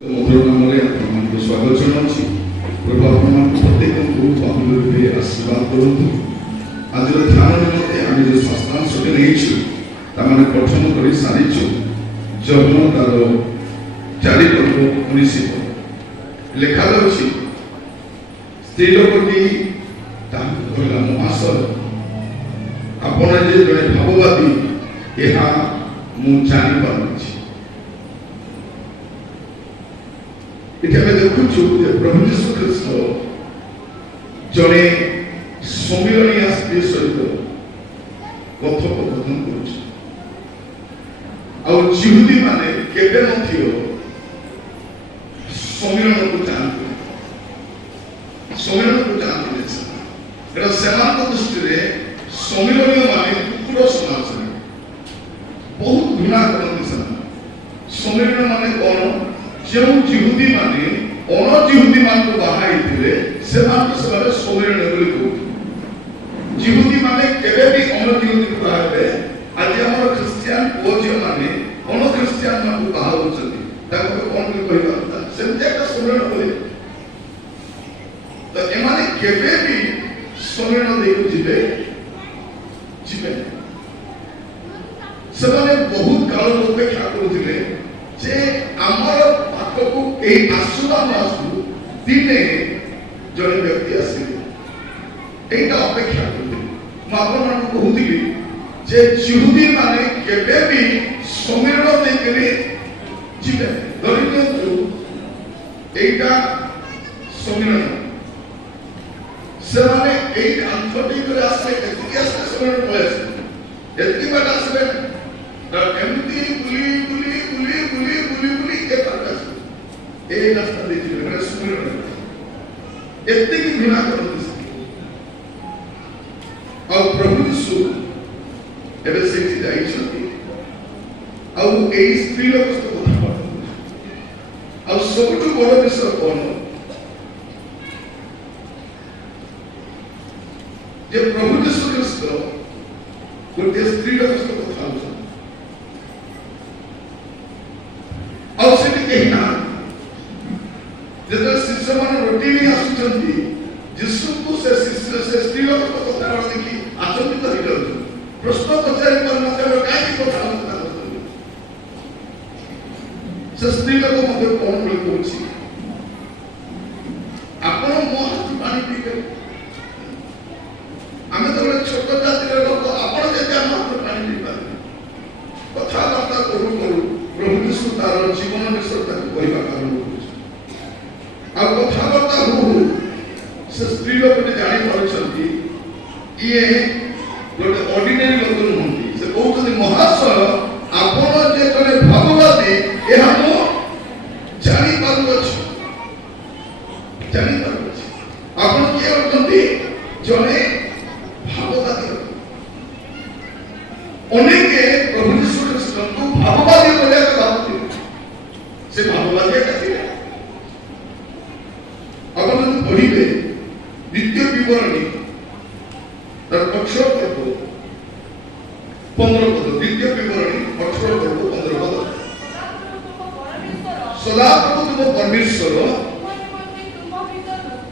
ନାମରେ ଆପଣମାନଙ୍କୁ ସ୍ୱାଗତ ଜଣାଉଛି। ପ୍ରଭୁ ଆପଣମାନଙ୍କୁ ପ୍ରତ୍ୟେକଙ୍କୁ ବହୁଳ ରୂପେ ଆଶୀର୍ବାଦ କରନ୍ତୁ। ଆଜିର ଧ୍ୟାନ ନିମନ୍ତେ ଆମେ ଯେଉଁ ଶାସ୍ତ୍ରାଂଶଟି ନେଇଛୁ ତାମାନେ ପଠନ କରି ସାରିଛୁ। ଯୌବନ ତାର 4 ପର୍ବ 19 ଲେଖାଯାଉଛି, ସ୍ତ୍ରୀ ଲୋକଟି ତାହାକୁ କହିଲା, ମହାଶୟ, ଆପଣ ଯେ ଜଣେ ଭାବବାଦୀ ଏହା ମୁଁ ଜାଣିପାରୁଛି। ଏଠି ଆମେ ଦେଖୁଛୁ ଯେ ପ୍ରଭୁ ଯୀଶୁ ଖ୍ରୀଷ୍ଟ ଜଣେ ସମ୍ମିଳନୀୟ ସ୍ତ୍ରୀ ସହିତ କଥୋପକଥନ କରୁଛି। ଆଉ ଯିହୁଦୀ ମାନେ କେବେ ମଧ୍ୟ ସମ୍ମିଳନକୁ ଯାଆନ୍ତି ଏଟା ସେମାନଙ୍କ ଦୃଷ୍ଟିରେ ସମ୍ମିଳନୀୟ ମାନେ କୁକୁର ସମାଜ, ବହୁତ ଘୃଣା କରନ୍ତି ସେମାନେ। ସମ୍ମିଳନୀ ମାନେ କଣ? ଯେଉଁ ଯିହୁଦୀ ମାନେ ଅଣ ଯିହୁଦୀ ମାନଙ୍କୁ ବାହା ହେଇଥିଲେ ସେମାନଙ୍କୁ ସେମାନେ ସମ୍ମିଳନୀ ବୋଲି କହୁଥିଲେ। ଯିହୁଦୀ ମାନେ କେବେ ବି ଅଣ ଯିହୁଦୀକୁ ବାହା ହେବେ। ଆଜି ଆମର ଖ୍ରୀଷ୍ଟିଆନ ପୁଅ ଝିଅ ମାନେ ଅଣ ଖ୍ରୀଷ୍ଟିଆନ ମାନଙ୍କୁ ବାହା ହଉଛନ୍ତି, ତାଙ୍କୁ କଣ ବୋଲି କହିବା କଥା? ସେମିତି একটা ସମ୍ମିଳନୀ ବୋଲି। ତ ଏମାନେ କେବେ ବି ସମ୍ମିଳନୀ ଦେଇକୁ ଯିବେ। ସେମାନେ ବହୁତ କାଳରୁ ଅପେକ୍ଷା କରୁଥିଲେ ଯେ ଆମର ପାଖକୁ ଏହି ଆସୁ ଦିନେ ଜଣେ ବ୍ୟକ୍ତି ଆସିବେ, ଏଇଟା ଅପେକ୍ଷା କରୁଥିଲେ। ମୁଁ ଆପଣମାନଙ୍କୁ କହୁଥିଲି ଯେ ଯିହୁଦୀ ମାନେ କେବେ ବି ସମ୍ମିଳନୀ ଦେଇକରି ଯିବେ। ଧରି ନିଅନ୍ତୁ ଏଇଟା ସମ୍ମିଳନୀ, ସେମାନେ ଏଇ କାନ୍ଥଟି করে আসলে এদিকে আসলে সম্মিଳନୀ পড়ে আসবে, এদিকে বাট আসবে এমনি গুলি গুলি গুলি গুলি গুলি গুলি এ পারবে আসবে। এই রাস্তা দিয়ে মানে সম্মিଳନୀ এদিকে ঘৃণা করতে। ଆଉ ପ୍ରଭୁ ଯୀଶୁ ଏବେ ସେଇଠି ଯାଇଛନ୍ତି। ଆଉ ଏଇ ସ୍ତ୍ରୀ ଲୋକ ସହିତ କଥାବାର୍ତ୍ତା କରୁଛନ୍ତି। ଆଉ ସବୁଠୁ ବଡ଼ ବିଷୟ କଣ ଯେ ପ୍ରଭୁ ଯୀଶୁ ଖ୍ରୀଷ୍ଟ ଗୋଟିଏ ସ୍ତ୍ରୀ ଲୋକ ସହିତ କଥା ହଉଛନ୍ତି। ଆଉ ସେଠି କେହି ନାହାନ୍ତି। ଯେତେବେଳେ ଶିଷ୍ୟମାନେ ରୋଟି ନେଇ ଆସୁଛନ୍ତି, ଯୀଶୁଙ୍କୁ ସେ ସ୍ତ୍ରୀ ଲୋକ କଥା ଦେଖି ଆଚମ୍ବିତ ହେଇଯାଉଛନ୍ତି। ପ୍ରଶ୍ନ ପଚାରି ପାରୁନଥିବେ କାହିଁକି କଥା ହଉଛନ୍ତି। ସେ ସ୍ତ୍ରୀ ଲୋକ ମଧ୍ୟ କଣ ବୋଲି କହୁଛି, ଆପଣ ମୋ ହାତ ପାଣି ପିଇବେ। ଆମେ ତ ଗୋଟେ ଛୋଟ ଜାତିର ଲୋକ, ଆପଣ ଯଦି ଆମ ହାତରେ ପାଣି ପିଇପାରିବେ। କଥାବାର୍ତ୍ତା କରୁ କରୁ ପ୍ରଭୁ ଯୀଶୁ ତାର ଜୀବନ ବିଷୟରେ ତାକୁ କହିବାକୁ ଆରମ୍ଭ କରୁଛି। ଆଉ କଥାବାର୍ତ୍ତା ହଉ ସେ ସ୍ତ୍ରୀ ଲୋକଟି ଜାଣିପାରୁଛନ୍ତି ଇଏ ଗୋଟେ ଅର୍ଡିନାରୀ ଲୋକ ନୁହନ୍ତି। ସେ କହୁଛନ୍ତି, ମହାଶୟ, ଆପଣ ଯେ ଜଣେ ଭାବବାଦୀ ଏହା ମୁଁ ଜାଣିପାରୁଅଛି। ଆପଣ କିଏ ଅଛନ୍ତି? ଜଣେ ଭାବବାଦୀ। ଅନେକ ପ୍ରଭୁ ଯୀଶୁ ଖ୍ରୀଷ୍ଟଙ୍କୁ ଭାବବାଦୀ ବୋଲିବାକୁ ଭାବୁଥିଲେ। ସେ ଭାବବାଦୀ ଏକା ଥିଲେ। ଆପଣ ଯଦି ପଢିବେ ଦ୍ୱିତୀୟ ବିବରଣୀ ତାର 18 ପର୍ବ 15 ପଦ, ଦ୍ୱିତୀୟ ବିବରଣୀ 18 ପର୍ବ 15 ପଦ। ସଦାପ୍ରଭୁ ତୁମ ପରମେଶ୍ୱର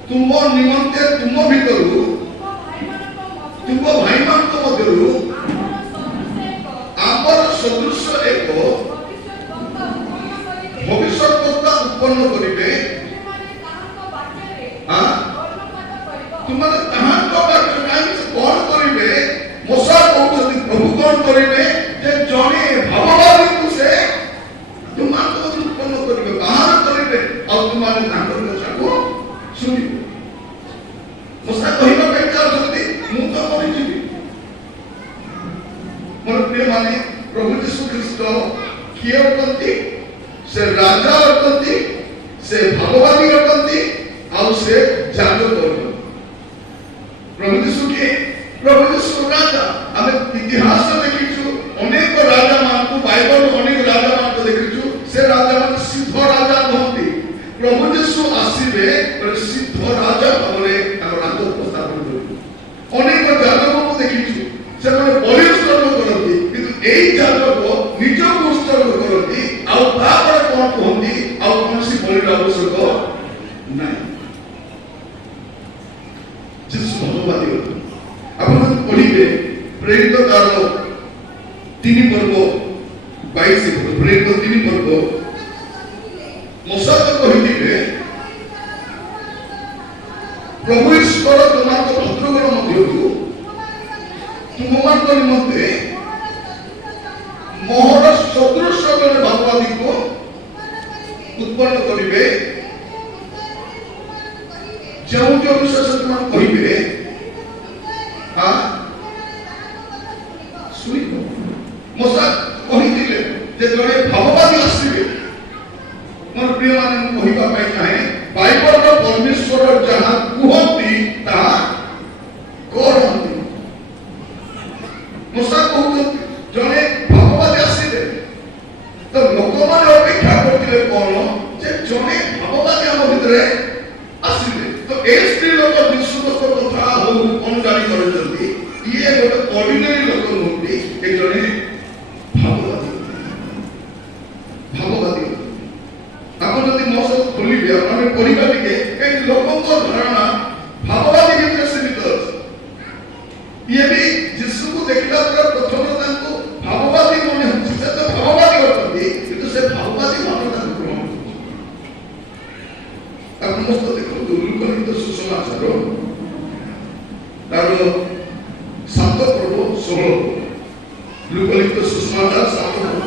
ତୁମ ନିମନ୍ତେ ତୁମ ଭିତରୁ ତୁମ ଭାଇମାନଙ୍କ ମଧ୍ୟରୁ ଆମର ସଦୃଶ ଏକ ଭବିଷ୍ୟଦ୍ବକ୍ତା ଉତ୍ପନ୍ନ କରିବେ। ତୁମମାନେ ତାହାଙ୍କ ବାକ୍ୟ କାହିଁକି କଣ କରିବେ? ମୋଶା କହୁଛନ୍ତି, ପ୍ରଭୁ କଣ କରିବେ? ଯେ ଜଣେ ଭାବବାଦୀକୁ ସେ ତୁମମାନଙ୍କ ମଧ୍ୟରୁ ଉତ୍ପନ୍ନ କରିବେ, ବାହାର କରିବେ, ଆଉ ତୁମମାନେ ତାଙ୍କର କଥାକୁ ଶୁଣିବେ। ମୋଶା କହିବା ପାଇଁ ଚାହୁଁଛନ୍ତି, ମୁଁ ତ ମରିଯିବି। ମୋର ପ୍ରିୟମାନେ, ପ୍ରଭୁ ଯୀଶୁ ଖ୍ରୀଷ୍ଟ କିଏ ଅଟନ୍ତି? ସେ ରାଜା ଅଟନ୍ତି, ସେ ଭାବବାଦୀ ଅଟନ୍ତି, ଆଉ ସେ ଯାଜକ ଅଟନ୍ତି। ପ୍ରଭୁ ଯୀଶୁ କିଏ? ପ୍ରଭୁ ଯୀଶୁ ରାଜା। ଆମେ ଇତିହାସ ଦେଖିଛୁ, ଅନେକ ରାଜା ମାନଙ୍କୁ, ବାଇବଲ ଅନେକ ରାଜା ମାନଙ୍କୁ ଦେଖିଛୁ। ସେ ରାଜା ମାନେ ସିଦ୍ଧ ରାଜା ନୁହନ୍ତି। ପ୍ରଭୁ ଯୀଶୁ ଆସିବେ ସିଦ୍ଧ ରାଜା ଭାବରେ ତାଙ୍କ ରାଜ ଉପସ୍ଥାପନ କରିବେ। ଅନେକ ଯାଜକଙ୍କୁ ଦେଖିଛୁ, ସେମାନେ ବଳି ଉତ୍ସର୍ଗ କରନ୍ତି, କିନ୍ତୁ ଏଇ ଯାଜକ ନିଜକୁ ଉତ୍ସର୍ଗ କରନ୍ତି। ଆଉ ତାପରେ କଣ କୁହନ୍ତି? ଆଉ କୌଣସି କରିବା ଆବଶ୍ୟକ ନାହିଁ। ଯୀଶୁ ଭଗବାଦୀ ଅଟନ୍ତି। ଆପଣ ଯଦି ପଢିବେ ପ୍ରେରିତ କାଳ 3 ପର୍ବ 22 ପ୍ରେରିତ 3 ପର୍ବ ମୋଶା କହିଥିଲେ ପ୍ରଭୁ ଈଶ୍ୱର ତୁମମାନଙ୍କ ଭଦ୍ରଗଣ ମଧ୍ୟରୁ ତୁମମାନଙ୍କ ନିମନ୍ତେ ମୋହର ସଦୃଶ ଜଣେ ଭଗବାଦୀକୁ ଉତ୍ପନ୍ନ କରିବେ, ଯେଉଁ ଯେଉଁ ବିଷୟ ତୁମମାନେ କହିବେ ଶୁଣିବ। ମୋଶା କହିଥିଲେ ଯେ ଜଣେ ଭଗବାଦୀ ଆସିବେ। ମୋର ପ୍ରିୟମାନେ ମୁଁ କହିବା ପାଇଁ ଚାହେଁ ବାଇବଲର ପରମେଶ୍ୱର ଯାହା କୁହନ୍ତି ତାହା କରନ୍ତି। ମୋଶା କହୁଛନ୍ତି ଜଣେ ଭଗବାଦୀ ଆସିବେ, ତ ଲୋକମାନେ ଅପେକ୍ଷା କରୁଥିଲେ କଣ ଯେ ଜଣେ ଭଗବାଦୀ ଆମ ଭିତରେ ଆସିବେ। ତ ଏ ସ୍ତ୍ରୀ ଲୋକ ବିଶ୍ୱସ୍ତ କଥା ହଉ କଣ ଜାଣି କରିଛନ୍ତି ଇଏ ଗୋଟେ ଅର୍ଡିନାରୀ ଲୋକ ନୁହନ୍ତି, ଏ ଜଣେ ଭଗବାଦୀ। ଆପଣ ଯଦି ମୋ ସହ ଖୋଲିବେ ଆମେ ପଢିବା ଟିକେ ଲୋକଙ୍କ ଧାରଣା ଭଗବାଦୀ ଭିତରେ ସୀମିତ ଅଛି। ଇଏ ବି ଯୀଶୁକୁ ଦେଖିଲା ପରେ ପ୍ରଥମେ ତାଙ୍କୁ ଭଗବାଦୀ ମନେ ହେଉଛି। ସେ ତ ଭଗବାଦୀ ଅଟନ୍ତି କିନ୍ତୁ ସେ ଭଗବାଦୀ ଭାବରେ ତାଙ୍କୁ ଗ୍ରହଣ କରୁଛନ୍ତି। ଆପଣ ସମସ୍ତ ଦେଖନ୍ତୁ ଲୁକଲିଖିତ ସୁସମାଚାର ତାର 7 ପର୍ବ 16 ଲୁକଲିଖିତ ସୁସମାଚାର 7 ପର୍ବ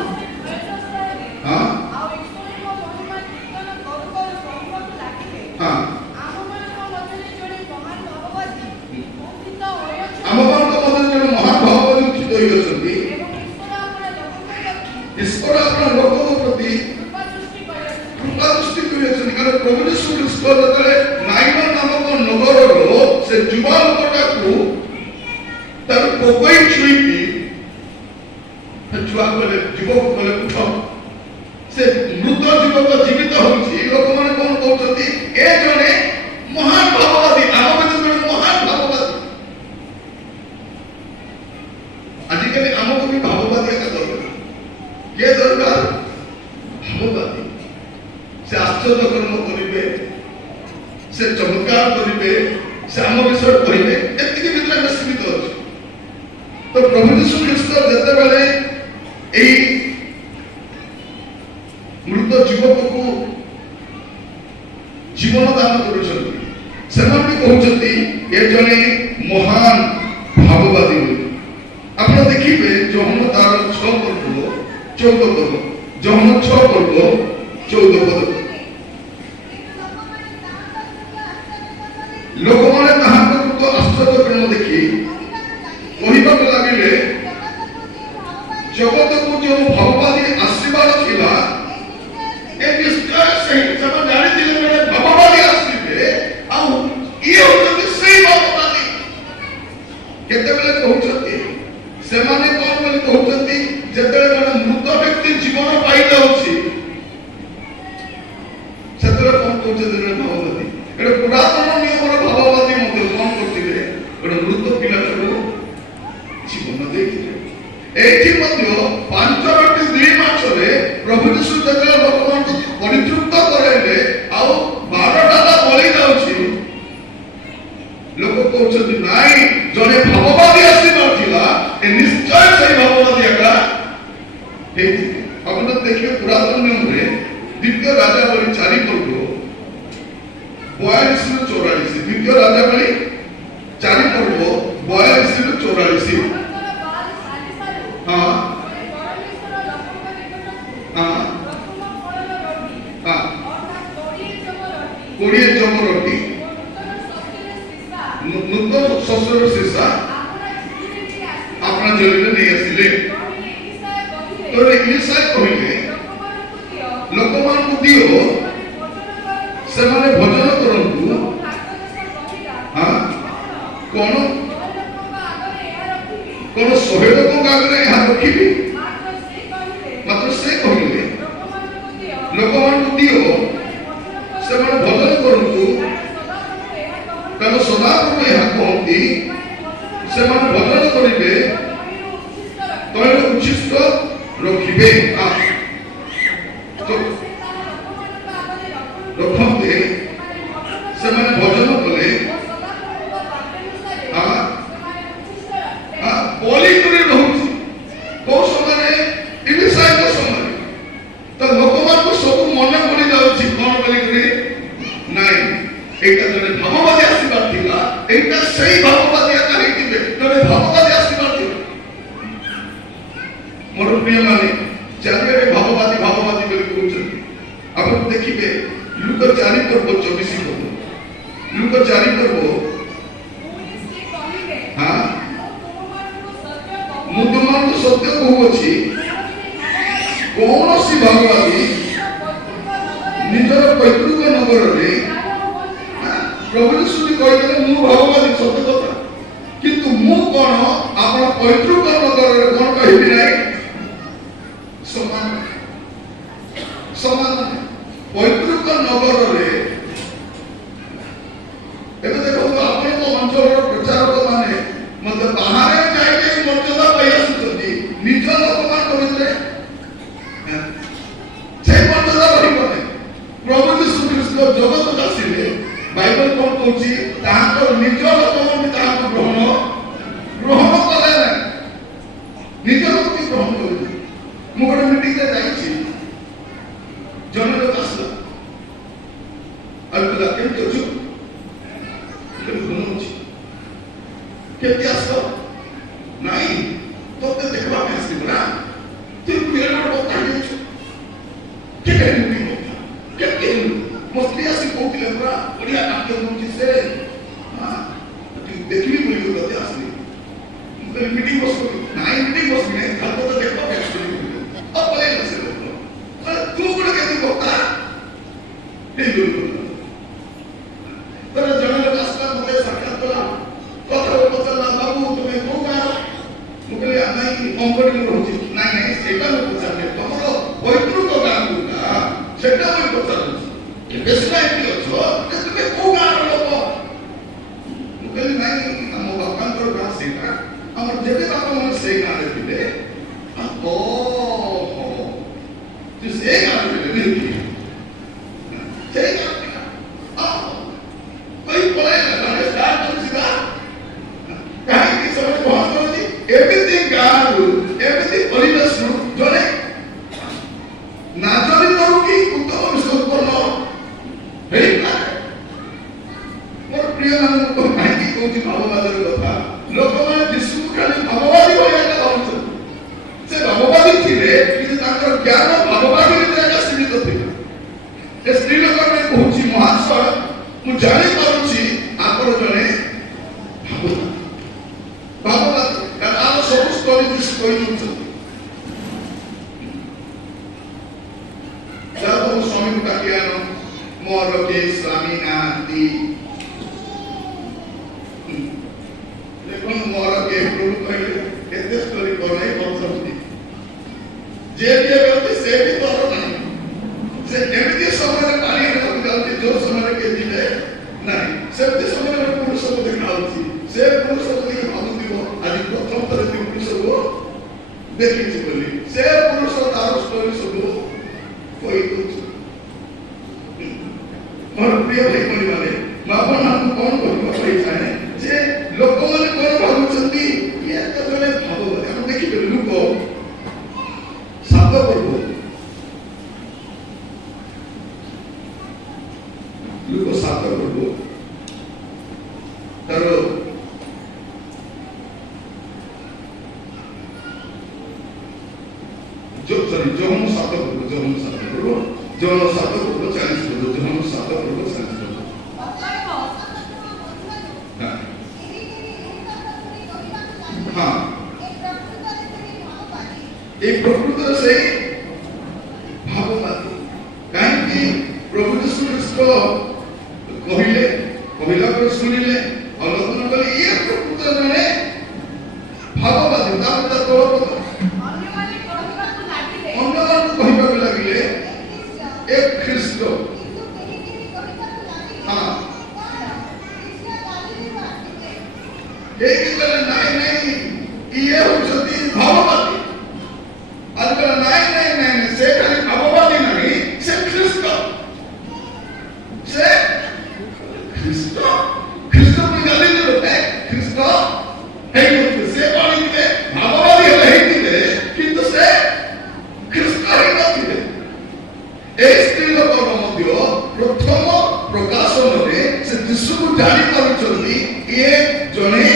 ଈଶ୍ୱର ଆପଣ ଲୋକଙ୍କ ପ୍ରତି କୃପା ଦୃଷ୍ଟି କରିଛନ୍ତି। କାରଣ ପ୍ରଭୁ ଯୀଶୁ ଖ୍ରୀଷ୍ଟ ଯେତେବେଳେ ନାଇନ ନାମକ ନଗରର ସେ ଯୁବା ଲୋକଟାକୁ ତାର କୋକଇ ଛୁଇଁକି ଯୁବକ କହିଲେ ଉଠ, ସେ ମୃତ ଯୁବକ ଜୀବିତ ହଉଛି। ଲୋକମାନେ କଣ କହୁଛନ୍ତି ଏ ଜଣେ ମହାନ ଭଗବାଦୀ, ଆମ ଭିତରେ ଜଣେ ମହାନ ଭଗବାଦୀ। ଆଜିକାଲି ଆମକୁ ବି ଭଗବାଦୀ ଏକା ଦରକାର। କିଏ ଦରକାର? ଭଗବାଦୀ। ସେ ଆଶ୍ଚର୍ଯ୍ୟ କର୍ମ କରିବେ, ସେ ଚମତ୍କାର କରିବେ, ସେ ଆମ ବିଷୟରେ କହିବେ, ଏତିକି ଭିତରେ ଆମେ ସୀମିତ ଅଛୁ। ତ ପ୍ରଭୁ ଯୀଶୁ ଖ୍ରୀଷ୍ଟ ଯେତେବେଳେ ଏହି ମୃତ ଯୁବକକୁ ଜୀବନ ଦାନ କରୁଛନ୍ତି, ସେମାନେ ବି କହୁଛନ୍ତି ଏ ଜଣେ ମହାନ ଭାବବାଦୀ ବୋଲି। ଆପଣ ଦେଖିବେ ଯୋହନ ତାର 6 ପର୍ବ 14 ପଦ, ଯୋହନ 6 ପର୍ବ 14 ପଦ। ଲୋକମାନେ ତାହାଙ୍କ କୃତ ଆଶ୍ଚର୍ଯ୍ୟ କର୍ମ ଦେଖି କହିବାକୁ ଲାଗିଲେ ଜଗତକୁ ଯେଉଁ ଭଗବାଦୀ ଆସିବାର ଥିଲା ଏ ନିଶ୍ଚୟ ସେହି। ସେମାନେ ଜାଣିଥିଲେ ଜଣେ ଭଗବାଦୀ ଆସିବେ, ଆଉ ଇଏ ହଉଛନ୍ତି ସେଇ ଭଗବାଦୀ। କେତେବେଳେ କହୁଛନ୍ତି ସେମାନେ କଣ ବୋଲି କହୁଛନ୍ତି ଯେତେବେଳେ ଜଣେ ମୃତ ବ୍ୟକ୍ତି ଜୀବନ ପାଇଯାଉଛି ସେତେବେଳେ କଣ କହୁଛନ୍ତି ଜଣେ ଭଗବାଦୀ। ଏଟା ପୁରାତନ ନିୟମର ଭଗବାଦୀ ମଧ୍ୟ କଣ କରୁଥିଲେ ଗୋଟେ ମୃତ ପିଲାଟାକୁ ଜୀବନ ଦେଇଥିଲେ। ଏଇଠି ମଧ୍ୟ 5 ରୋଟି 2 ମାଛରେ ପ୍ରଭୁ ଯୀଶୁ ଯେତେବେଳେ ଲୋକମାନଙ୍କୁ ପରିତୃପ୍ତ କରାଇଲେ ଆଉ 12ଟା ବଳି ଯାଉଛି, ଲୋକ କହୁଛନ୍ତି ନାଇଁ ଜଣେ ଭଗବାଦୀ ଆସିବାର ଥିଲା, ଏ ନିଶ୍ଚୟ ସେଇ ଭଗବାଦୀ ଏକା ହେଇଥିଲେ। ଆପଣ ଦେଖିବେ ପୁରାତନ ନିୟମରେ 2 ରାଜାବଳୀ 4 ପର୍ବ 42 ରୁ 44, 2 ରାଜାବଳୀ 4 ପର୍ବ 42 ରୁ 44। କୋଡ଼ିଏ ଜମ ରୋଟି ନୂତନ ଶସ୍ୟର ଶୀର୍ଷା अपना ଜମିରେ ନେଇ ଆସିଲେ। ତ ଇଲିଶା କହିଲେ ଲୋକମାନଙ୍କୁ ଦିଅ, ସେମାନେ ଭୋଜନ କରନ୍ତୁ। କଣ 100 ଲୋକଙ୍କ ଆଗରେ ଏହା ରଖିବି? ମାତ୍ର ସେ କହିଲେ ଲୋକମାନଙ୍କୁ ଦିଅ, ସେମାନେ ଭୋଜନ କରନ୍ତୁ। କାରଣ ସଦାପ୍ରଭୁ ଏହା କହନ୍ତି ସେମାନେ ଭୋଜନ କରିବେ, ତୈଳ ଉଚ୍ଛିଷ୍ଟ ରଖିବେ। এইটা জনে ভাববাদী আসিবার থিলা, এইটা সেই ভাববাদী আকা হইতিবে জনে ভাববাদী আসিবার থিলা। মোর প্রিয় মানে চারিআডে ভাববাদী ভাববাদী বলি কହୁଛନ୍ତି। ଆପଣ ଦେଖିବେ ଲୁକ 4 ପର୍ବ 24 ପଦ, ଲୁକ 4 ପର୍ବ ହଁ ମୁଁ ତୁମମାନଙ୍କୁ ସତ୍ୟ କହୁଅଛି କୌଣସି ଭାବବାଦୀ ନିଜର ପୈତୃକ ନଗରରେ ପ୍ରଭୁ ଯୀଶୁ କହିଥିଲେ ମୁଁ ଭାବବାଦୀ ସତ୍ୟ କଥା, କିନ୍ତୁ ମୁଁ କଣ ଆପଣ ପୈତୃକ ନଗରରେ କଣ କହିବି ନାହିଁ ସମାନ ସମାନ ପୈତୃକ ନଗରରେ। ଏବେ ଦେଖନ୍ତୁ ଆପଣଙ୍କ ଅଞ୍ଚଳର ପ୍ରଚାରକ ମାନେ ମଧ୍ୟ ବାହାରେ ଯାଇକି ମର୍ଯ୍ୟାଦା ପାଇ ଆସୁଛନ୍ତି, ନିଜ ଲୋକମାନଙ୍କ ଭିତରେ সেই মর্যাদা রহিবନି। প্রভু যীশু খ্রিস্ট জগতକୁ ଆସିଲେ ବାଇବଲ କଣ କହୁଛି ତାଙ୍କ ନିଜ ଲୋକମାନେ ତାହାକୁ ଗ୍ରହଣ କଲେ ନାହିଁ, ନିଜ ଲୋକ ଗ୍ରହଣ କଲେ। ମୁଁ ଗୋଟେ ମିଟିଂରେ ଯାଇଛି, ଜଣେ ଲୋକ ଆସିଲା ଆଉ କହିଲା କେମିତି ଅଛୁ, ଭଲ ଅଛି, କେମିତି ଆସିଲ, ନାଇଁ ତୋତେ ଦେଖିବା ପାଇଁ ଆସିଲି ନା, ତୁ ପିଲା ଗୋଟେ କଥା ହେଇଛୁ ମୋ ସ୍ତ୍ରୀ ଆସି କହୁଥିଲେ ପୁରା ବଢିଆ ନାଟ୍ୟ କରୁଛି ସେ, ଦେଖିବି ବୋଲି ତତେ ଆସିଲି। ମୁଁ କହିଲି ମିଟିଂ ବସିବି, ନାଇଁ ମିଟିଂ ବସିବି ନାହିଁ, ଖାଲି ତତେ ଦେଖିବା ପାଇଁ ଆସିଲି। ପଳେଇଲା ସେ ଲୋକ, ତୁ ଗୋଟେ କେମିତି କଥା ହେଇଗଲୁ। ଜଣେ ଲୋକ ଆସିଲା ମତେ ସାକ୍ଷାତ କଲା, କଥା ପଚାରିଲା ବାବୁ ତୁମେ କୋଉ ଗାଁ? ମୁଁ କହିଲି ନାଇଁ ଅଙ୍କଡି ରହୁଛି। ନାଇଁ ନାଇଁ ସେଇଟା ମୁଁ ପଚାରିଲେ ତମର ପୈତୃକ ଗାଁ କୋଉଟା ସେଟା ମୁଁ ପଚାରୁଛି, ବେଶୀ ଏମିତି ଅଛ ତୁମେ କୋଉ ଗାଁର ଲୋକ? ମୁଁ କହିଲି ନାଇଁ ଆମ ବାପାଙ୍କର ଗାଁ ସେଇଟା, ଆମର ଯେତେ ବାପା ମାନେ ସେଇ ଗାଁରେ ଥିଲେ। ତୁ ସେ ଗାଁରେ ଥିଲେ ସେଇ ଗାଁ କହି ପଳେଇଲା ଜଣେ ଷ୍ଟାର୍ଟ କରୁଛି ନା କାହିଁକି ସେମାନେ କଣ କରନ୍ତି ଏମିତି ଗାଁରୁ ଏମିତି ପରିବେଶରୁ ଜଣେ ନାଜରିତରୁ କି ଉତ୍ତମ ବିଶ୍ୱପୂର୍ଣ୍ଣ ହେଇପାରେ। ମୋର ପ୍ରିୟ ମାନଙ୍କୁ କାହିଁକି କହୁଛି ଭାବବାଦର କଥା, ଲୋକମାନେ ଯୀଶୁକୁ ଖାଲି ଭାବବାଦୀ ଭଳିଆ ଭାବୁଛନ୍ତି। ସେ ଭାବବାଦୀ ଥିଲେ କିନ୍ତୁ ତାଙ୍କର ଜ୍ଞାନ ଭାବବାଦୀ ଭିତରେ ସୀମିତ ଥିଲା। ଏ ସ୍ତ୍ରୀ ଲୋକ ପାଇଁ କହୁଛି ମହାଶୟ ମୁଁ ଜାଣିପାରୁଛି ଆପଣ ଜଣେ ଭାବବାଦୀ, ତାର ସବୁ ସ୍ତରୀ ଯୀଶୁ କହିଦେଉଛନ୍ତି। ସ୍ୱାମୀକୁ ଡାକି ଆଣ, ମୋର କେହି ସ୍ୱାମୀ ନାହାନ୍ତି। ଦେଖନ୍ତୁ ମୋର କେହି ପ୍ରଭୁ କହିଲେ କେତେ ଷ୍ଟୋରି ବନାଇ କରୁଛନ୍ତି, ଯେ ବି ଅଛି ସେ ବି ତୋର ନାହିଁ। ସେ ଏମିତି ସମୟରେ ପାଣି ହେବାକୁ ଯାଉଛି ଯୋଉ ସମୟରେ କେହି ଯିବେ ନାହିଁ, ସେମିତି ସମୟରେ ପୁରୁଷକୁ ଦେଖାଯାଉଛି। ସେ ପୁରୁଷକୁ ଦେଖି ଭାବୁଥିବ ଆଜି ପ୍ରଥମ ଥର ପୁରୁଷକୁ ଦେଖିଛି ବୋଲି, ସେ ପୁରୁଷ ତାର ଷ୍ଟୋରି ସବୁ କହିଦଉଛି। ମୋର ପ୍ରିୟ ଭାଇ ଭଉଣୀମାନେ, ମୁଁ ଆପଣମାନଙ୍କୁ କଣ କହିବା ପାଇଁ ଚାହେଁ ଯେ ଲୋକମାନେ କଣ ଭାବୁଛନ୍ତି ଇଏ ତ ଜଣେ ଭାବବାଦୀ। ଆପଣ ଦେଖିବେ ଲୁକ 7 ପର୍ବ, ଲୁକ 7 ପର୍ବ ତାର ଜୋହନ 7 ପର୍ବ 40 ପଦ, ଜୋହନ 7 ପର୍ବ 40 ପଦ। ହଁ এই প্রকৃতরে সেই ভাববাদী। কাহিঁকি প্রভু যীশু খ্রিস্ট কহিলে, কহিলা পরে শুনিলে অবলোকন কলে ইয়ে প্রকৃতরে জনে ভাববাদী। তারপরে তার তলপদ ଅନ୍ୟମାନଙ୍କୁ କହିବାକୁ ଲାଗିଲେ ଏ ଖ୍ରୀଷ୍ଟ। ହଁ ଏଇକି କହିଲେ ନାଇଁ ନାଇଁ ଇଏ ହଉଛନ୍ତି ଭାବବାଦୀ। ଆଉ କହିଲେ ନାଇଁ ନାଇଁ ନାଇଁ ସେ ଖାଲି ଭାବବାଦୀ ନାହିଁ, ସେ ଖ୍ରୀଷ୍ଟ। ସେ ଖ୍ରୀଷ୍ଟ ଖ୍ରୀଷ୍ଟ ପୁଣି ଗାଲି ଦେଲେ ଖ୍ରୀଷ୍ଟ ଜାଣି ପାରୁଛନ୍ତି ଏ ଜଣେ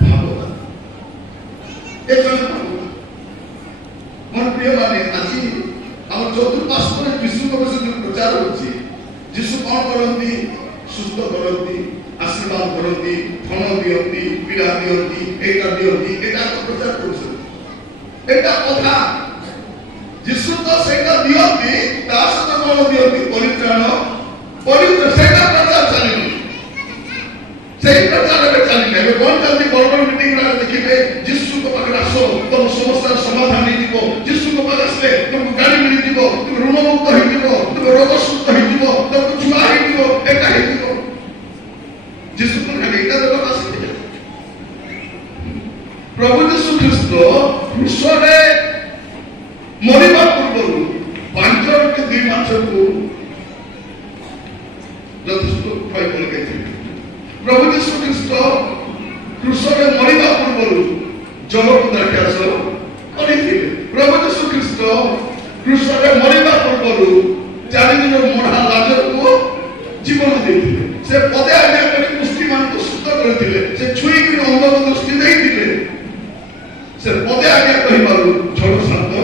ଭାଗବତ, ଏ ଜଣେ ଭାଗବତ। ମୋର ପ୍ରିୟ ମାନେ, ଆଜି ଆମ ଚତୁଃପାର୍ଶ୍ୱରେ ଯୀଶୁଙ୍କ ବିଷୟରେ ଯୋଉ ପ୍ରଚାର ହଉଛି, ଯୀଶୁ କଣ କରନ୍ତି? ସୁସ୍ଥ କରନ୍ତି, ଆଶୀର୍ବାଦ କରନ୍ତି, ଧନ ଦିଅନ୍ତି, ପୀଡ଼ା ଦିଅନ୍ତି, ଏଇଟା ଦିଅନ୍ତି, ଏଇଟା ପ୍ରଚାର କରୁଛନ୍ତି। ଏଇଟା କଥା, ଯୀଶୁ ତ ସେଇଟା ଦିଅନ୍ତି, ତା ସହିତ କଣ ଦିଅନ୍ତି? ପରିତ୍ରାଣ, ସେଇଟା ପ୍ରଚାର ଚାଲିବ। ସେଇ ପ୍ରଚାରରେ ଚାଲିଲେ ଏବେ କଣ ଚାଲିଛି? ବଡ ବଡ ମିଟିଂ ଗୁଡାକ ଦେଖିବେ, ଯୀଶୁଙ୍କ ପାଖରେ ଆସ, ତମ ସମସ୍ୟାର ସମାଧାନ ହେଇଯିବ। ଯୀଶୁଙ୍କ ପାଖରେ ଆସିଲେ ତମକୁ ଗାଡ଼ି ମିଳିଯିବ, ତୁମେ ଋଣମୁକ୍ତ ହେଇଯିବ, ତୁମେ ରୋଗ ସୁସ୍ଥ ହେଇଯିବ, ତମକୁ ଛୁଆ ହେଇଯିବ, ଏଟା ହେଇଯିବ। ଯୀଶୁଙ୍କ ଖାଲି ଏଇଟା ଦେବାକୁ ଆସିଥିଲେ। ପ୍ରଭୁ ଯୀଶୁ ଖ୍ରୀଷ୍ଟ କ୍ରୁଶରେ ମରିବା ପୂର୍ବରୁ 5 କି 2 ମାସକୁ ଯଥେଷ୍ଟ ଖାଇବା ଲଗାଇଥିଲେ। ପ୍ରଭୁ ଯୀଶୁ ଖ୍ରୀଷ୍ଟ କ୍ରୁଶରେ ମରିବା ପୂର୍ବରୁ ଜଳକୁ ଦ୍ରାକ୍ଷାରସ କରିଥିଲେ। ପ୍ରଭୁ ଯୀଶୁ ଖ୍ରୀଷ୍ଟ କ୍ରୁଶରେ ମରିବା ପୂର୍ବରୁ 4 ଦିନ ମଢା ଲାଜରକୁ ଜୀବନ ଦେଇଥିଲେ। ସେ ପଦେ ଆଜ୍ଞା କରି କୁଷ୍ଠୀମାନଙ୍କୁ ସୁସ୍ଥ କରିଥିଲେ। ସେ ଛୁଇଁକି ଅଙ୍ଗକୁ ଦୃଷ୍ଟି ଦେଇଥିଲେ। ସେ ପଦେ ଆଜ୍ଞା କହିବାରୁ ଝଡ଼ ଶାନ୍ତ